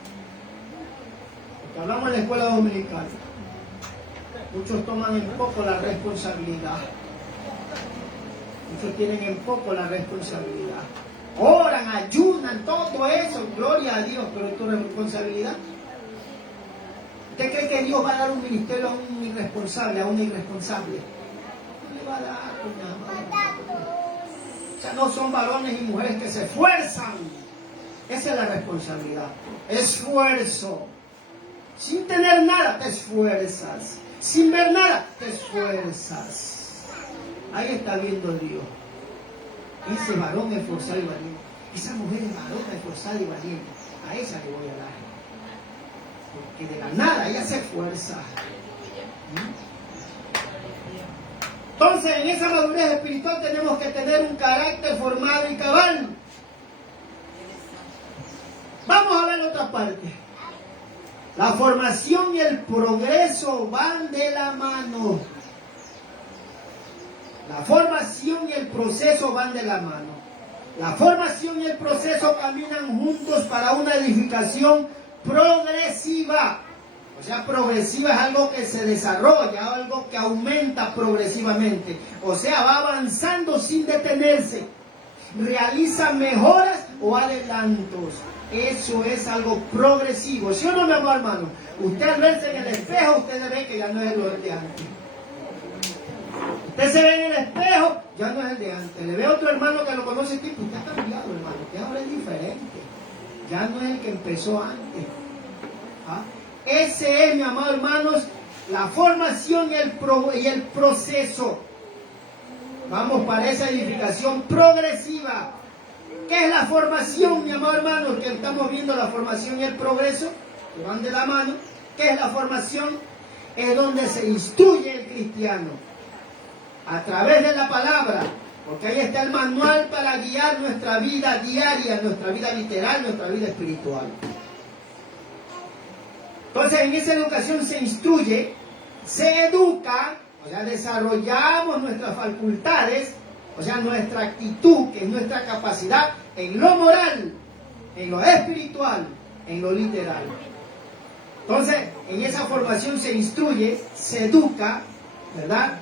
Porque hablamos en la escuela dominical, muchos toman en poco la responsabilidad, muchos tienen en poco la responsabilidad, oran, ayunan, todo eso, gloria a Dios, pero tu responsabilidad. ¿Usted cree que Dios va a dar un ministerio a un irresponsable, a una irresponsable? No le va a dar, mi amado. O sea, no son varones y mujeres que se esfuerzan. Esa es la responsabilidad. Esfuerzo. Sin tener nada, te esfuerzas. Sin ver nada, te esfuerzas. Ahí está viendo Dios. Ese varón esforzado y valiente. Esa mujer es varona esforzada y valiente. A esa le voy a dar. Porque de la nada ella se esfuerza. Entonces, en esa madurez espiritual tenemos que tener un carácter formado y cabal. Vamos a ver otra parte. La formación y el progreso van de la mano. La formación y el proceso van de la mano. La formación y el proceso caminan juntos para una edificación progresiva. O sea, progresiva es algo que se desarrolla, algo que aumenta progresivamente. O sea, va avanzando sin detenerse. Realiza mejoras o adelantos. Eso es algo progresivo. ¿Sí o no, mi amor, hermano? Usted al verse en el espejo, usted ve que ya no es lo de antes. Usted se ve en el espejo, ya no es el de antes. Le ve a otro hermano que lo conoce, tipo, usted ha cambiado, hermano. Usted ahora es diferente. Ya no es el que empezó antes. ¿Ah? Ese es, mi amado hermanos, la formación y el proceso. Vamos para esa edificación progresiva. ¿Qué es la formación, mi amado hermano? Que estamos viendo la formación y el progreso, que van de la mano. ¿Qué es la formación? Es donde se instruye el cristiano a través de la palabra, porque ahí está el manual para guiar nuestra vida diaria, nuestra vida literal, nuestra vida espiritual. Entonces, en esa educación se instruye, se educa, o sea, desarrollamos nuestras facultades, o sea, nuestra actitud, que es nuestra capacidad en lo moral, en lo espiritual, en lo literal. Entonces, en esa formación se instruye, se educa, ¿verdad?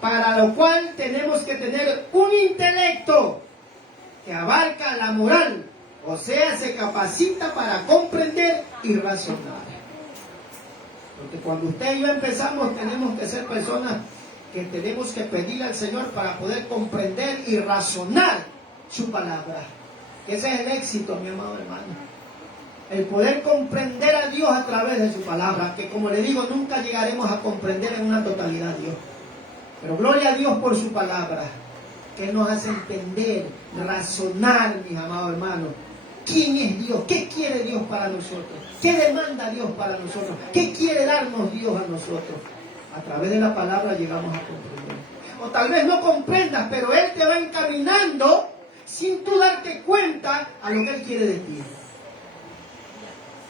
Para lo cual tenemos que tener un intelecto que abarca la moral, o sea, se capacita para comprender y razonar. Porque cuando usted y yo empezamos, tenemos que ser personas que tenemos que pedir al Señor para poder comprender y razonar su palabra. Que ese es el éxito, mi amado hermano. El poder comprender a Dios a través de su palabra, que como le digo, nunca llegaremos a comprender en una totalidad a Dios. Pero gloria a Dios por su palabra, que nos hace entender, razonar, mis amados hermanos. ¿Quién es Dios? ¿Qué quiere Dios para nosotros? ¿Qué demanda Dios para nosotros? ¿Qué quiere darnos Dios a nosotros? A través de la palabra llegamos a comprender. O tal vez no comprendas, pero Él te va encaminando sin tú darte cuenta a lo que Él quiere de ti.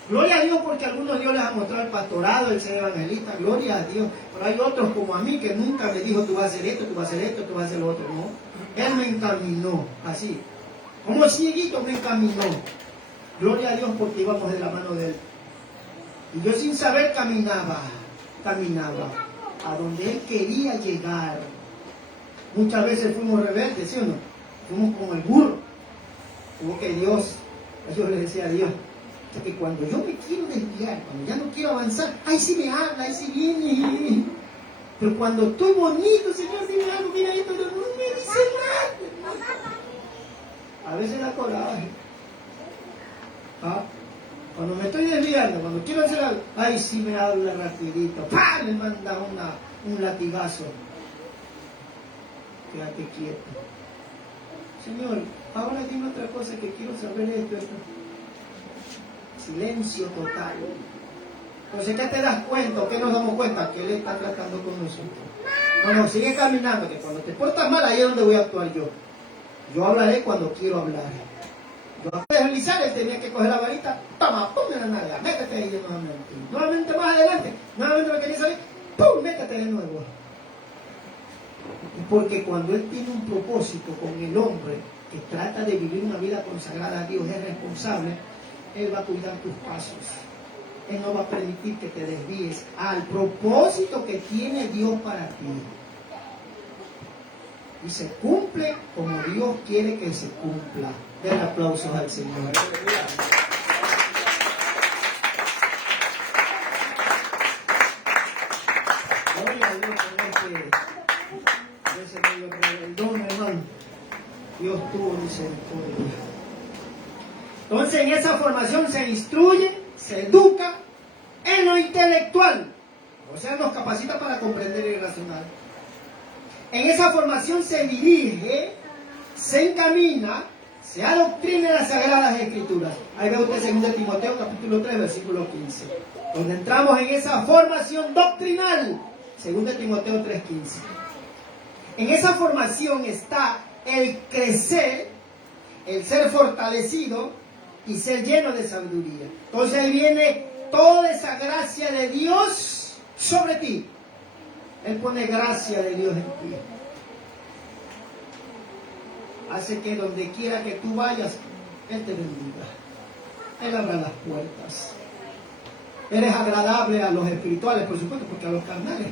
Gloria a Dios porque a algunos Dios les ha mostrado el pastorado, el ser evangelista, gloria a Dios. Pero hay otros como a mí que nunca me dijo tú vas a hacer esto, tú vas a hacer esto, tú vas a hacer lo otro. No, Él me encaminó, así. Como cieguito me encaminó. Gloria a Dios porque íbamos de la mano de Él. Y yo sin saber caminaba a donde Él quería llegar. Muchas veces fuimos rebeldes, ¿sí o no? Fuimos como el burro. Como que yo le decía a Dios, que cuando yo me quiero desviar, cuando ya no quiero avanzar, ahí sí me habla, ahí sí viene. Pero cuando estoy bonito, Señor, dime algo, mira esto, no me dice nada. A veces da coraje. ¿Ah? Cuando me estoy desviando, cuando quiero hacer algo, ahí sí me habla rapidito. ¡Pah! Me manda un latigazo. Quédate quieto. Señor, ahora dime otra cosa que quiero saber esto. Silencio total. Entonces, ¿qué te das cuenta o qué nos damos cuenta? Que Él está tratando con nosotros. Bueno, sigue caminando, que cuando te portas mal, ahí es donde voy a actuar yo. Yo hablaré cuando quiero hablar. Yo antes de realizar, Él tenía que coger la varita, toma, ponme la nalga, métete ahí nuevamente. Nuevamente más adelante, nuevamente me quería salir, ¡pum! Métete de nuevo. Porque cuando Él tiene un propósito con el hombre que trata de vivir una vida consagrada a Dios, es responsable, Él va a cuidar tus pasos. Él no va a permitir que te desvíes al propósito que tiene Dios para ti. Y se cumple como Dios quiere que se cumpla. Den aplausos al Señor. a Dios por ese medio, por el don, hermano. Dios tuvo misericordia. Entonces, en esa formación se instruye, se educa en lo intelectual, o sea, nos capacita para comprender y razonar. En esa formación se dirige, se encamina, se adoctrina en las Sagradas Escrituras. Ahí ve usted 2 Timoteo capítulo 3, versículo 15. Donde entramos en esa formación doctrinal. 2 Timoteo 3, 15. En esa formación está el crecer, el ser fortalecido y ser lleno de sabiduría. Entonces ahí viene toda esa gracia de Dios sobre ti. Él pone gracia de Dios en ti. Hace que donde quiera que tú vayas, Él te bendiga. Él abra las puertas. Eres agradable a los espirituales, por supuesto, porque a los carnales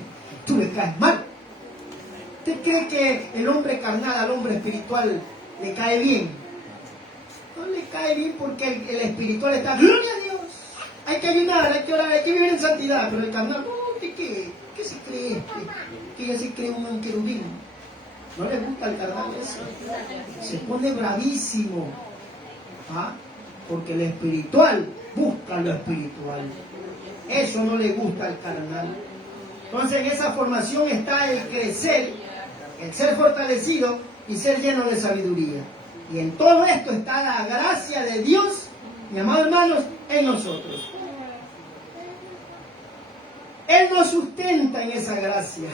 tú les caes mal. ¿Usted cree que el hombre carnal al hombre espiritual le cae bien? No le cae bien porque el espiritual está, gloria a Dios. Hay que ayunar, hay que orar, hay que vivir en santidad. Pero el carnal, no, ¿qué se cree? Que ya se cree un querubín. No le gusta al carnal eso. Se pone bravísimo. ¿Ah? Porque el espiritual busca lo espiritual. Eso no le gusta al carnal. Entonces en esa formación está el crecer, el ser fortalecido y ser lleno de sabiduría. Y en todo esto está la gracia de Dios, mis amados hermanos, en nosotros. Él nos sustenta en esa gracia.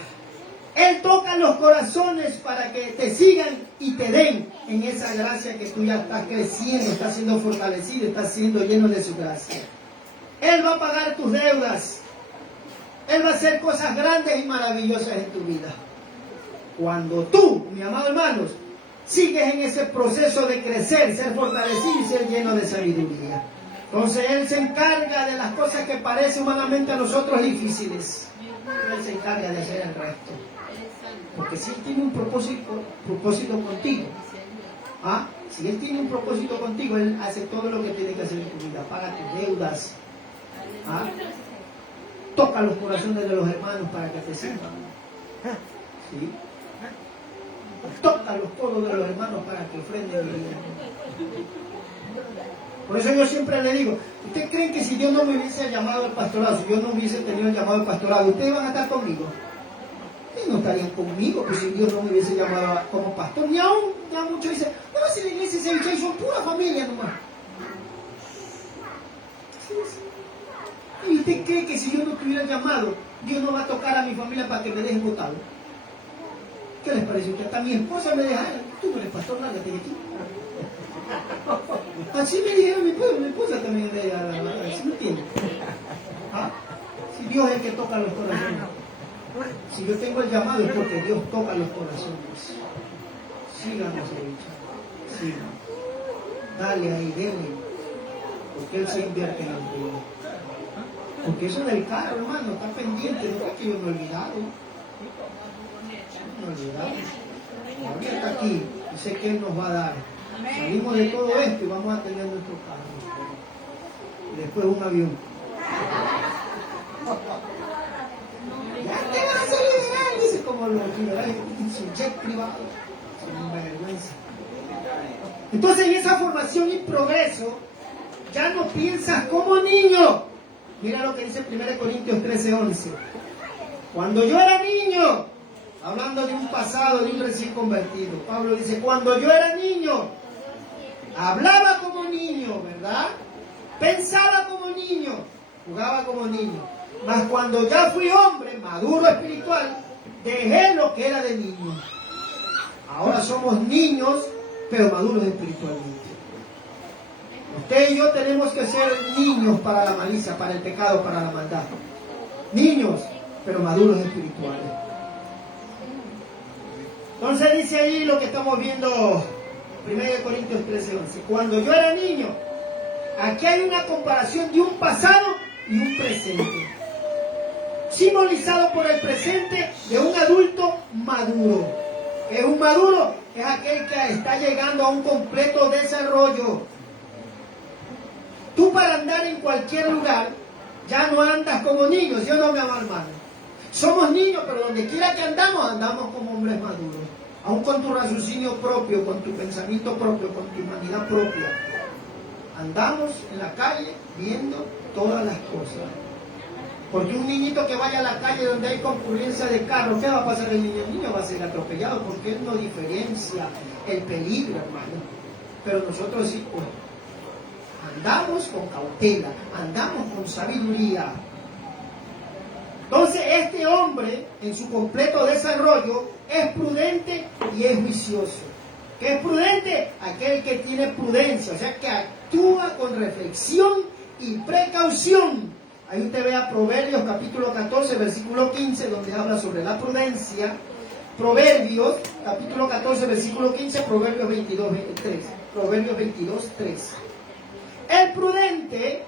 Él toca los corazones para que te sigan y te den en esa gracia que tú ya estás creciendo, estás siendo fortalecido, estás siendo lleno de su gracia. Él va a pagar tus deudas. Él va a hacer cosas grandes y maravillosas en tu vida. Cuando tú, mis amados hermanos, sigues en ese proceso de crecer, ser fortalecido y ser lleno de sabiduría. Entonces Él se encarga de las cosas que parecen humanamente a nosotros difíciles. Él se encarga de hacer el resto. Porque si Él tiene un propósito contigo, ¿ah? Si Él tiene un propósito contigo, Él hace todo lo que tiene que hacer en tu vida. Paga tus deudas. ¿Ah? Toca los corazones de los hermanos para que te sirvan. ¿Sí? Toca los codos de los hermanos para que ofrenden mi vida. Por eso yo siempre le digo, ¿ustedes creen que si Dios no me hubiese llamado al pastorado, si yo no hubiese tenido el llamado al pastorado, ustedes van a estar conmigo? Ustedes no estarían conmigo, pues si Dios no me hubiese llamado como pastor. Ni aún, ya muchos dicen, no, si la iglesia se echa y son pura familia nomás. Sí, sí. ¿Y usted cree que si yo no tuviera llamado, Dios no va a tocar a mi familia para que me dejen votado? ¿Qué les parece? Usted hasta mi esposa me deja, tú no eres pastor, lárgate de aquí. Así me dijeron mi esposa también de ella, ¿sí me entiende? ¿Ah? Si Dios es el que toca los corazones. Si yo tengo el llamado es porque Dios toca los corazones. Síganos, sigan. Dale ahí, denle. Porque Él se invierte en el mundo. Porque eso del carro, hermano, está pendiente. No es que yo me he olvidado. No me he olvidado. Ahora está aquí y sé que Él nos va a dar. Salimos de todo esto y vamos a tener nuestro carro. Y después un avión. Ya te vas a liberar, dice como los liberales, su jet privado. Sin vergüenza. Entonces en esa formación y progreso, ya no piensas como niño. Mira lo que dice 1 Corintios 13:11. Cuando yo era niño, hablando de un pasado, de un recién convertido, Pablo dice, cuando yo era niño, hablaba como niño, ¿verdad? Pensaba como niño, jugaba como niño. Mas cuando ya fui hombre, maduro espiritual, dejé lo que era de niño. Ahora somos niños, pero maduros espiritualmente. Usted y yo tenemos que ser niños para la malicia, para el pecado, para la maldad. Niños, pero maduros espirituales. Entonces dice ahí lo que estamos viendo, 1 Corintios 13:11. Cuando yo era niño, aquí hay una comparación de un pasado y un presente. Simbolizado por el presente de un adulto maduro. ¿Qué es un maduro? Es aquel que está llegando a un completo desarrollo. Tú para andar en cualquier lugar, ya no andas como niño, ¿sí o no, mi amado hermano? Somos niños, pero donde quiera que andamos, andamos como hombres maduros. Aún con tu raciocinio propio, con tu pensamiento propio, con tu humanidad propia. Andamos en la calle viendo todas las cosas. Porque un niñito que vaya a la calle donde hay concurrencia de carros, ¿qué va a pasar el niño? El niño va a ser atropellado porque él no diferencia el peligro, hermano. Pero nosotros sí, pues, andamos con cautela, andamos con sabiduría. Entonces este hombre, en su completo desarrollo, es prudente y es juicioso. ¿Qué es prudente? Aquel que tiene prudencia, o sea, que actúa con reflexión y precaución. Ahí usted vea Proverbios capítulo 14, versículo 15, donde habla sobre la prudencia. Proverbios capítulo 14, versículo 15, Proverbios 22, 3. Proverbios 22, 3. El prudente,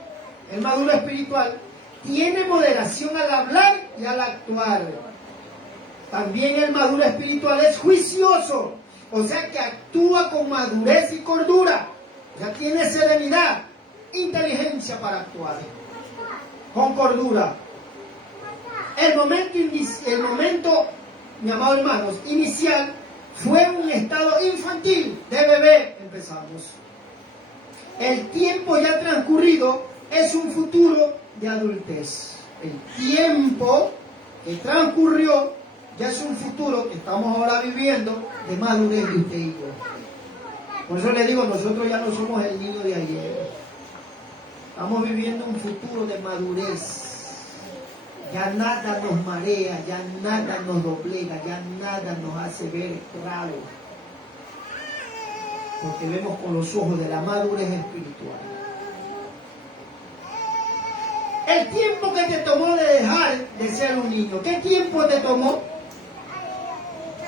el maduro espiritual, tiene moderación al hablar y al actuar. También el maduro espiritual es juicioso, o sea que actúa con madurez y cordura. Ya tiene serenidad, inteligencia para actuar, con cordura. El momento, mi amado hermanos, inicial fue un estado infantil, de bebé empezamos. El tiempo ya transcurrido es un futuro de adultez. El tiempo que transcurrió ya es un futuro que estamos ahora viviendo de madurez de usted y yo. Por eso le digo, nosotros ya no somos el niño de ayer. Estamos viviendo un futuro de madurez. Ya nada nos marea, ya nada nos doblega, ya nada nos hace ver raro. Porque vemos con los ojos de la madurez espiritual. El tiempo que te tomó de dejar de ser un niño, ¿qué tiempo te tomó?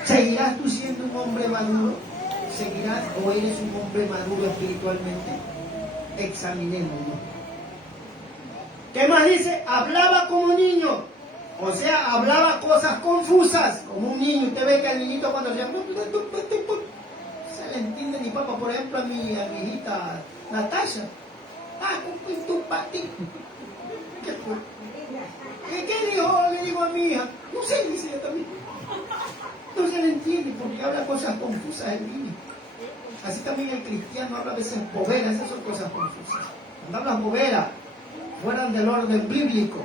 ¿Seguirás tú siendo un hombre maduro? ¿Seguirás o eres un hombre maduro espiritualmente? Examinémonos. ¿Qué más dice? Hablaba como niño. O sea, hablaba cosas confusas, como un niño. Usted ve que al niñito cuando se le entiende ni papá. Por ejemplo, a mi hijita Natasha. ¿Qué fue? ¿Qué dijo? Le digo a mi hija. No sé, dice ella también. No se le entiende porque habla cosas confusas el niño. Así también el cristiano habla a veces boberas, esas son cosas confusas. Cuando hablas boberas, fuera del orden bíblico,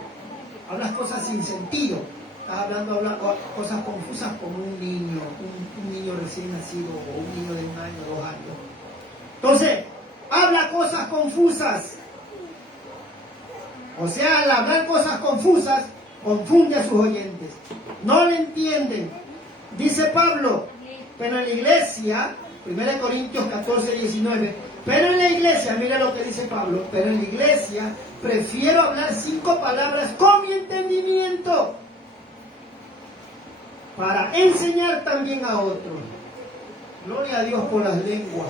hablas cosas sin sentido. Estás hablando cosas confusas como un niño, un niño recién nacido o un niño de 1 año, 2 años. Entonces, habla cosas confusas. O sea, al hablar cosas confusas, confunde a sus oyentes. No le entienden. Dice Pablo, pero en la iglesia, 1 Corintios 14, 19, pero en la iglesia, mira lo que dice Pablo, pero en la iglesia prefiero hablar 5 palabras con mi entendimiento para enseñar también a otros. Gloria a Dios por las lenguas,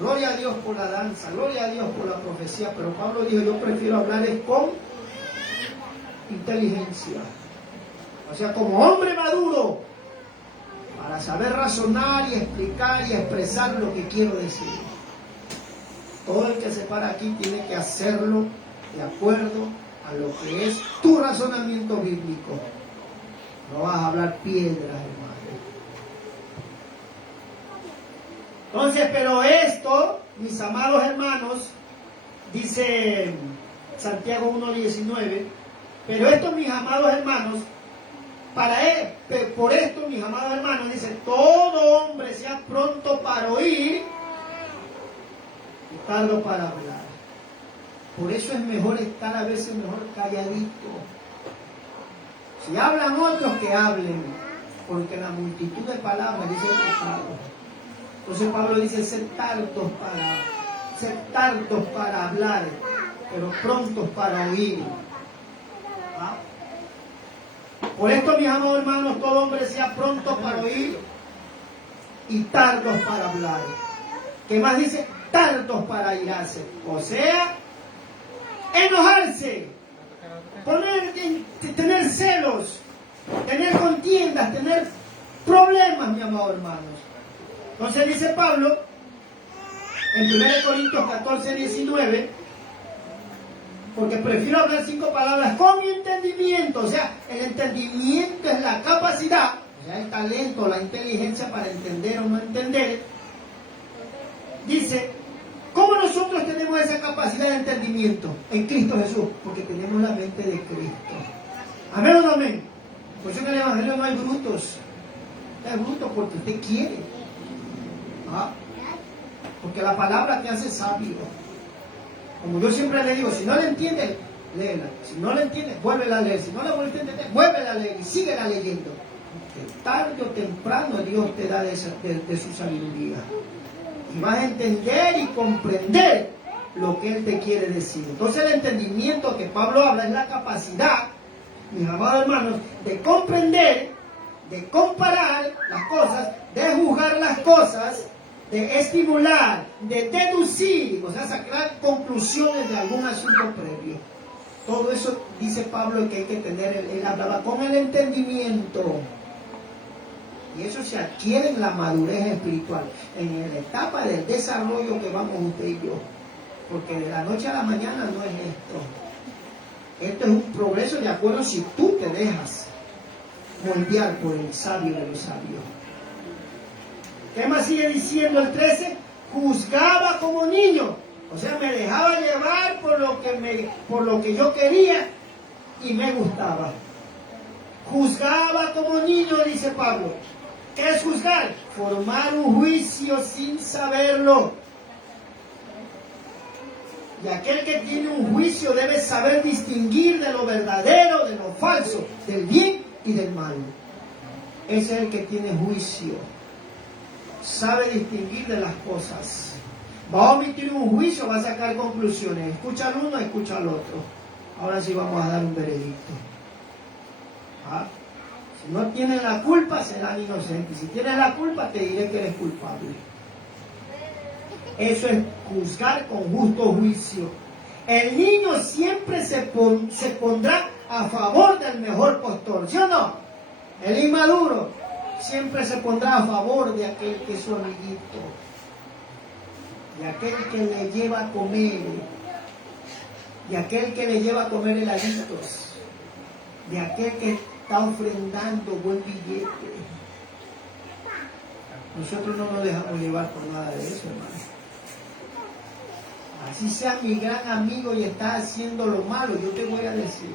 gloria a Dios por la danza, gloria a Dios por la profecía, pero Pablo dijo, yo prefiero hablar con inteligencia, o sea, como hombre maduro, para saber razonar y explicar y expresar lo que quiero decir. Todo el que se para aquí tiene que hacerlo de acuerdo a lo que es tu razonamiento bíblico. No vas a hablar piedras, hermano. Entonces, pero esto, mis amados hermanos, dice Santiago 1:19, pero esto, mis amados hermanos, por esto, mis amados hermanos, dice, todo hombre sea pronto para oír y tardo para hablar. Por eso es mejor estar a veces mejor calladito. Si hablan otros, que hablen, porque la multitud de palabras dice el pecado. Entonces Pablo dice, ser tardos para hablar, pero prontos para oír. ¿Ah? Por esto, mis amados hermanos, todo hombre sea pronto para oír y tardos para hablar. ¿Qué más dice? Tardos para irarse. O sea, enojarse, tener celos, tener contiendas, tener problemas, mi amado hermanos. Entonces dice Pablo, en 1 Corintios 14, 19, Porque prefiero hablar 5 palabras con mi entendimiento. O sea, el entendimiento es la capacidad, o sea, el talento, la inteligencia para entender o no entender. Dice, ¿cómo nosotros tenemos esa capacidad de entendimiento? En Cristo Jesús, porque tenemos la mente de Cristo. ¿Amén o no amén? Por eso en el Evangelio no hay brutos. Es bruto porque usted quiere. ¿Ah? Porque la palabra te hace sabio. Como yo siempre le digo, si no la entiendes, léela. Si no la entiendes, vuélvela a leer. Si no la vuelves a entender, vuélvela a leer y síguela leyendo. Que tarde o temprano Dios te da de su sabiduría. Y vas a entender y comprender lo que Él te quiere decir. Entonces el entendimiento que Pablo habla es la capacidad, mis amados hermanos, de comprender, de comparar las cosas, de juzgar las cosas, de estimular, de deducir, o sea, sacar conclusiones de algún asunto previo. Todo eso dice Pablo que hay que tener, él hablaba con el entendimiento. Y eso se adquiere en la madurez espiritual, en la etapa del desarrollo que vamos usted y yo. Porque de la noche a la mañana no es esto. Esto es un progreso de acuerdo si tú te dejas moldear por el sabio de los sabios. ¿Qué más sigue diciendo el 13? Juzgaba como niño. O sea, me dejaba llevar por lo que yo quería y me gustaba. Juzgaba como niño, dice Pablo. ¿Qué es juzgar? Formar un juicio sin saberlo. Y aquel que tiene un juicio debe saber distinguir de lo verdadero, de lo falso, del bien y del mal. Ese es el que tiene juicio. Sabe distinguir de las cosas. Va a omitir un juicio, va a sacar conclusiones. Escucha al uno, escucha al otro. Ahora sí vamos a dar un veredicto. ¿Ah? Si no tienen la culpa, serán inocentes. Si tienes la culpa, te diré que eres culpable. Eso es juzgar con justo juicio. El niño siempre se pondrá a favor del mejor postor, ¿sí o no? El inmaduro siempre se pondrá a favor de aquel que es su amiguito, de aquel que le lleva a comer, de aquel que le lleva a comer heladitos, de aquel que está ofrendando buen billete. Nosotros no nos dejamos llevar por nada de eso, hermano. Así sea mi gran amigo y está haciendo lo malo, yo te voy a decir.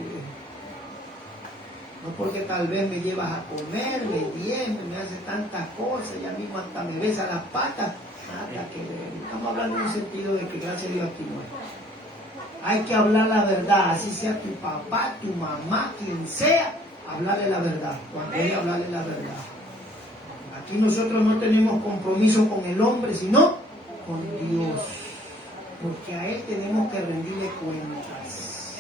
No porque tal vez me llevas a comer, me hace tantas cosas, ya mismo hasta me besa las patas. Nada que ver. Estamos hablando en un sentido de que gracias a Dios aquí no es. Hay que hablar la verdad, así sea tu papá, tu mamá, quien sea, hablarle la verdad. Cuando hay que hablarle la verdad. Aquí nosotros no tenemos compromiso con el hombre, sino con Dios. Porque a Él tenemos que rendirle cuentas.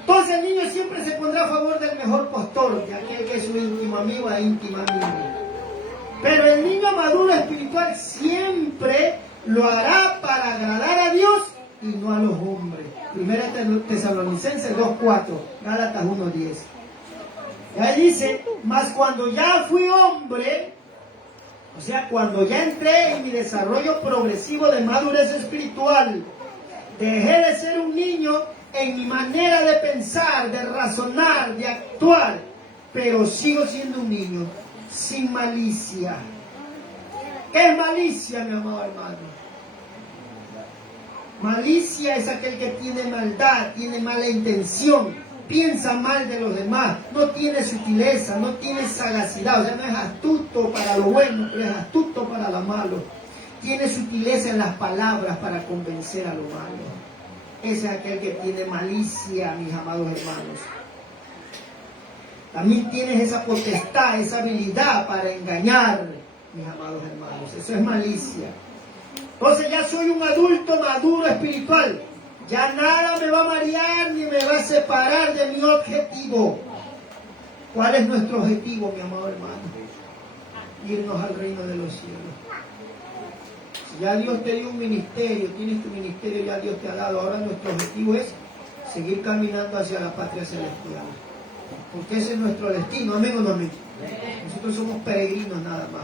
Entonces el niño siempre se pondrá a favor del mejor postor, de aquel que es su íntimo amigo e íntima amiga. Pero el niño maduro espiritual siempre lo hará para agradar a Dios y no a los hombres. Primera Tesalonicenses 2:4, Gálatas 1:10. Y ahí dice, mas cuando ya fui hombre, o sea, cuando ya entré en mi desarrollo progresivo de madurez espiritual, dejé de ser un niño en mi manera de pensar, de razonar, de actuar, pero sigo siendo un niño, sin malicia. ¿Qué es malicia, mi amado hermano? Malicia es aquel que tiene maldad, tiene mala intención, piensa mal de los demás, no tiene sutileza, no tiene sagacidad, o sea, no es astuto para lo bueno, pero es astuto para lo malo. Tiene sutileza en las palabras para convencer a lo malo. Ese es aquel que tiene malicia, mis amados hermanos. También tienes esa potestad, esa habilidad para engañar, mis amados hermanos. Eso es malicia. Entonces ya soy un adulto maduro espiritual. Ya nada me va a marear ni me va a separar de mi objetivo. ¿Cuál es nuestro objetivo, mi amado hermano? Irnos al reino de los cielos. Si ya Dios te dio un ministerio, tienes tu ministerio, ya Dios te ha dado. Ahora nuestro objetivo es seguir caminando hacia la patria celestial. Porque ese es nuestro destino, amén o no amén. Nosotros somos peregrinos nada más.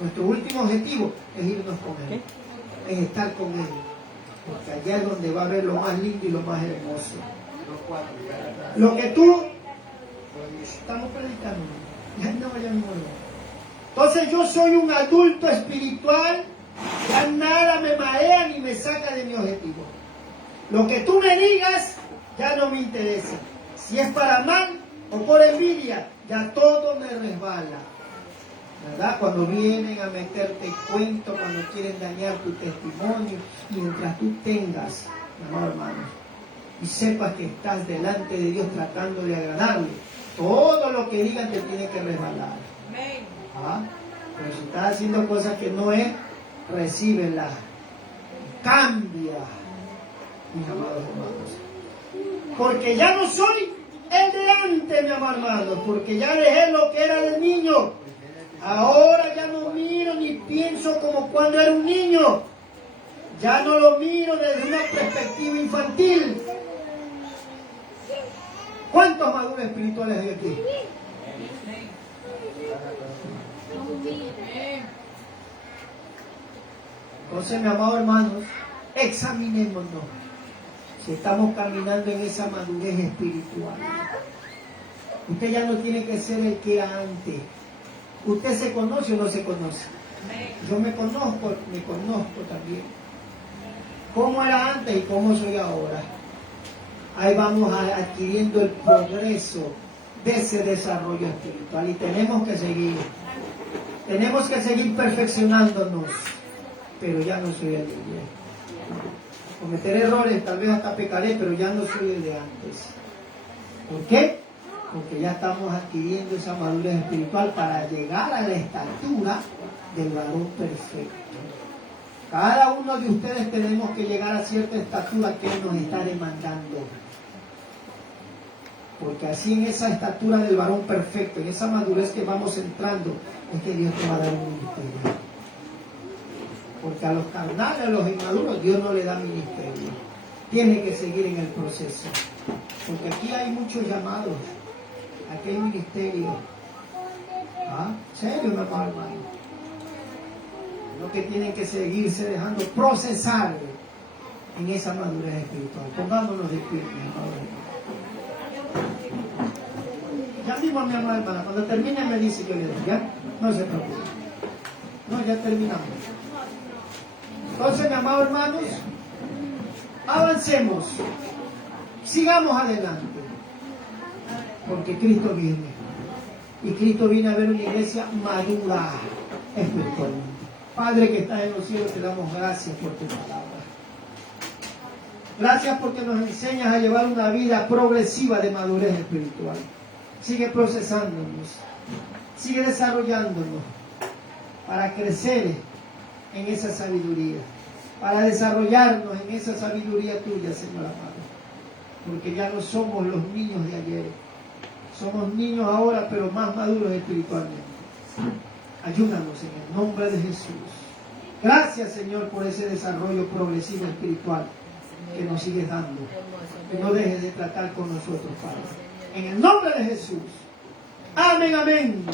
Nuestro último objetivo es irnos con Él, es estar con Él. Porque allá es donde va a ver lo más lindo y lo más hermoso. Lo que tú... Estamos predicando. Ya no. Entonces yo soy un adulto espiritual. Ya nada me marea ni me saca de mi objetivo. Lo que tú me digas ya no me interesa. Si es para mal o por envidia, ya todo me resbala. ¿Verdad? Cuando vienen a meterte cuento, cuando quieren dañar tu testimonio, mientras tú tengas, mi amor hermano, y sepas que estás delante de Dios tratando de agradarle, todo lo que digan te tiene que resbalar. ¿Ah? Pero si estás haciendo cosas que no es, recíbela, cambia, mis amados hermanos. Porque ya no soy el de antes, mi amado hermano, porque ya dejé lo que era de niño. Ahora ya no miro ni pienso como cuando era un niño. Ya no lo miro desde una perspectiva infantil. ¿Cuántos maduros espirituales hay aquí? Entonces, mi amado hermanos, examinémonos si estamos caminando en esa madurez espiritual. Usted ya no tiene que ser el que era antes. ¿Usted se conoce o no se conoce? Yo me conozco también. ¿Cómo era antes y cómo soy ahora? Ahí vamos adquiriendo el progreso de ese desarrollo espiritual y tenemos que seguir perfeccionándonos, pero ya no soy el de ayer. Cometeré errores, tal vez hasta pecaré, pero ya no soy el de antes. ¿Por qué? Porque ya estamos adquiriendo esa madurez espiritual para llegar a la estatura del varón perfecto. Cada uno de ustedes tenemos que llegar a cierta estatura que Él nos está demandando. Porque así en esa estatura del varón perfecto, en esa madurez que vamos entrando, es que Dios te va a dar un ministerio. Porque a los carnales, a los inmaduros, Dios no le da ministerio. Tiene que seguir en el proceso. Porque aquí hay muchos llamados. Aquí hay ministerio. ¿Ah? ¿Serio, mi hermano? Lo que tienen que seguirse dejando procesar en esa madurez espiritual. Pongámonos de pie, mi hermano. Ya mismo, mi amada hermana, cuando termine me dice que le doy, ¿ya? No se preocupe. No, ya terminamos. Entonces, mi amados hermanos, avancemos. Sigamos adelante. Porque Cristo viene. Y Cristo viene a ver una iglesia madura espiritualmente. Padre que estás en los cielos, te damos gracias por tu palabra. Gracias porque nos enseñas a llevar una vida progresiva de madurez espiritual. Sigue procesándonos, sigue desarrollándonos para crecer en esa sabiduría, para desarrollarnos en esa sabiduría tuya, Señor amado. Porque ya no somos los niños de ayer, somos niños ahora, pero más maduros espiritualmente. Ayúdanos en el nombre de Jesús. Gracias, Señor, por ese desarrollo progresivo espiritual que nos sigues dando. Que no dejes de tratar con nosotros, Padre. En el nombre de Jesús. Amén, amén.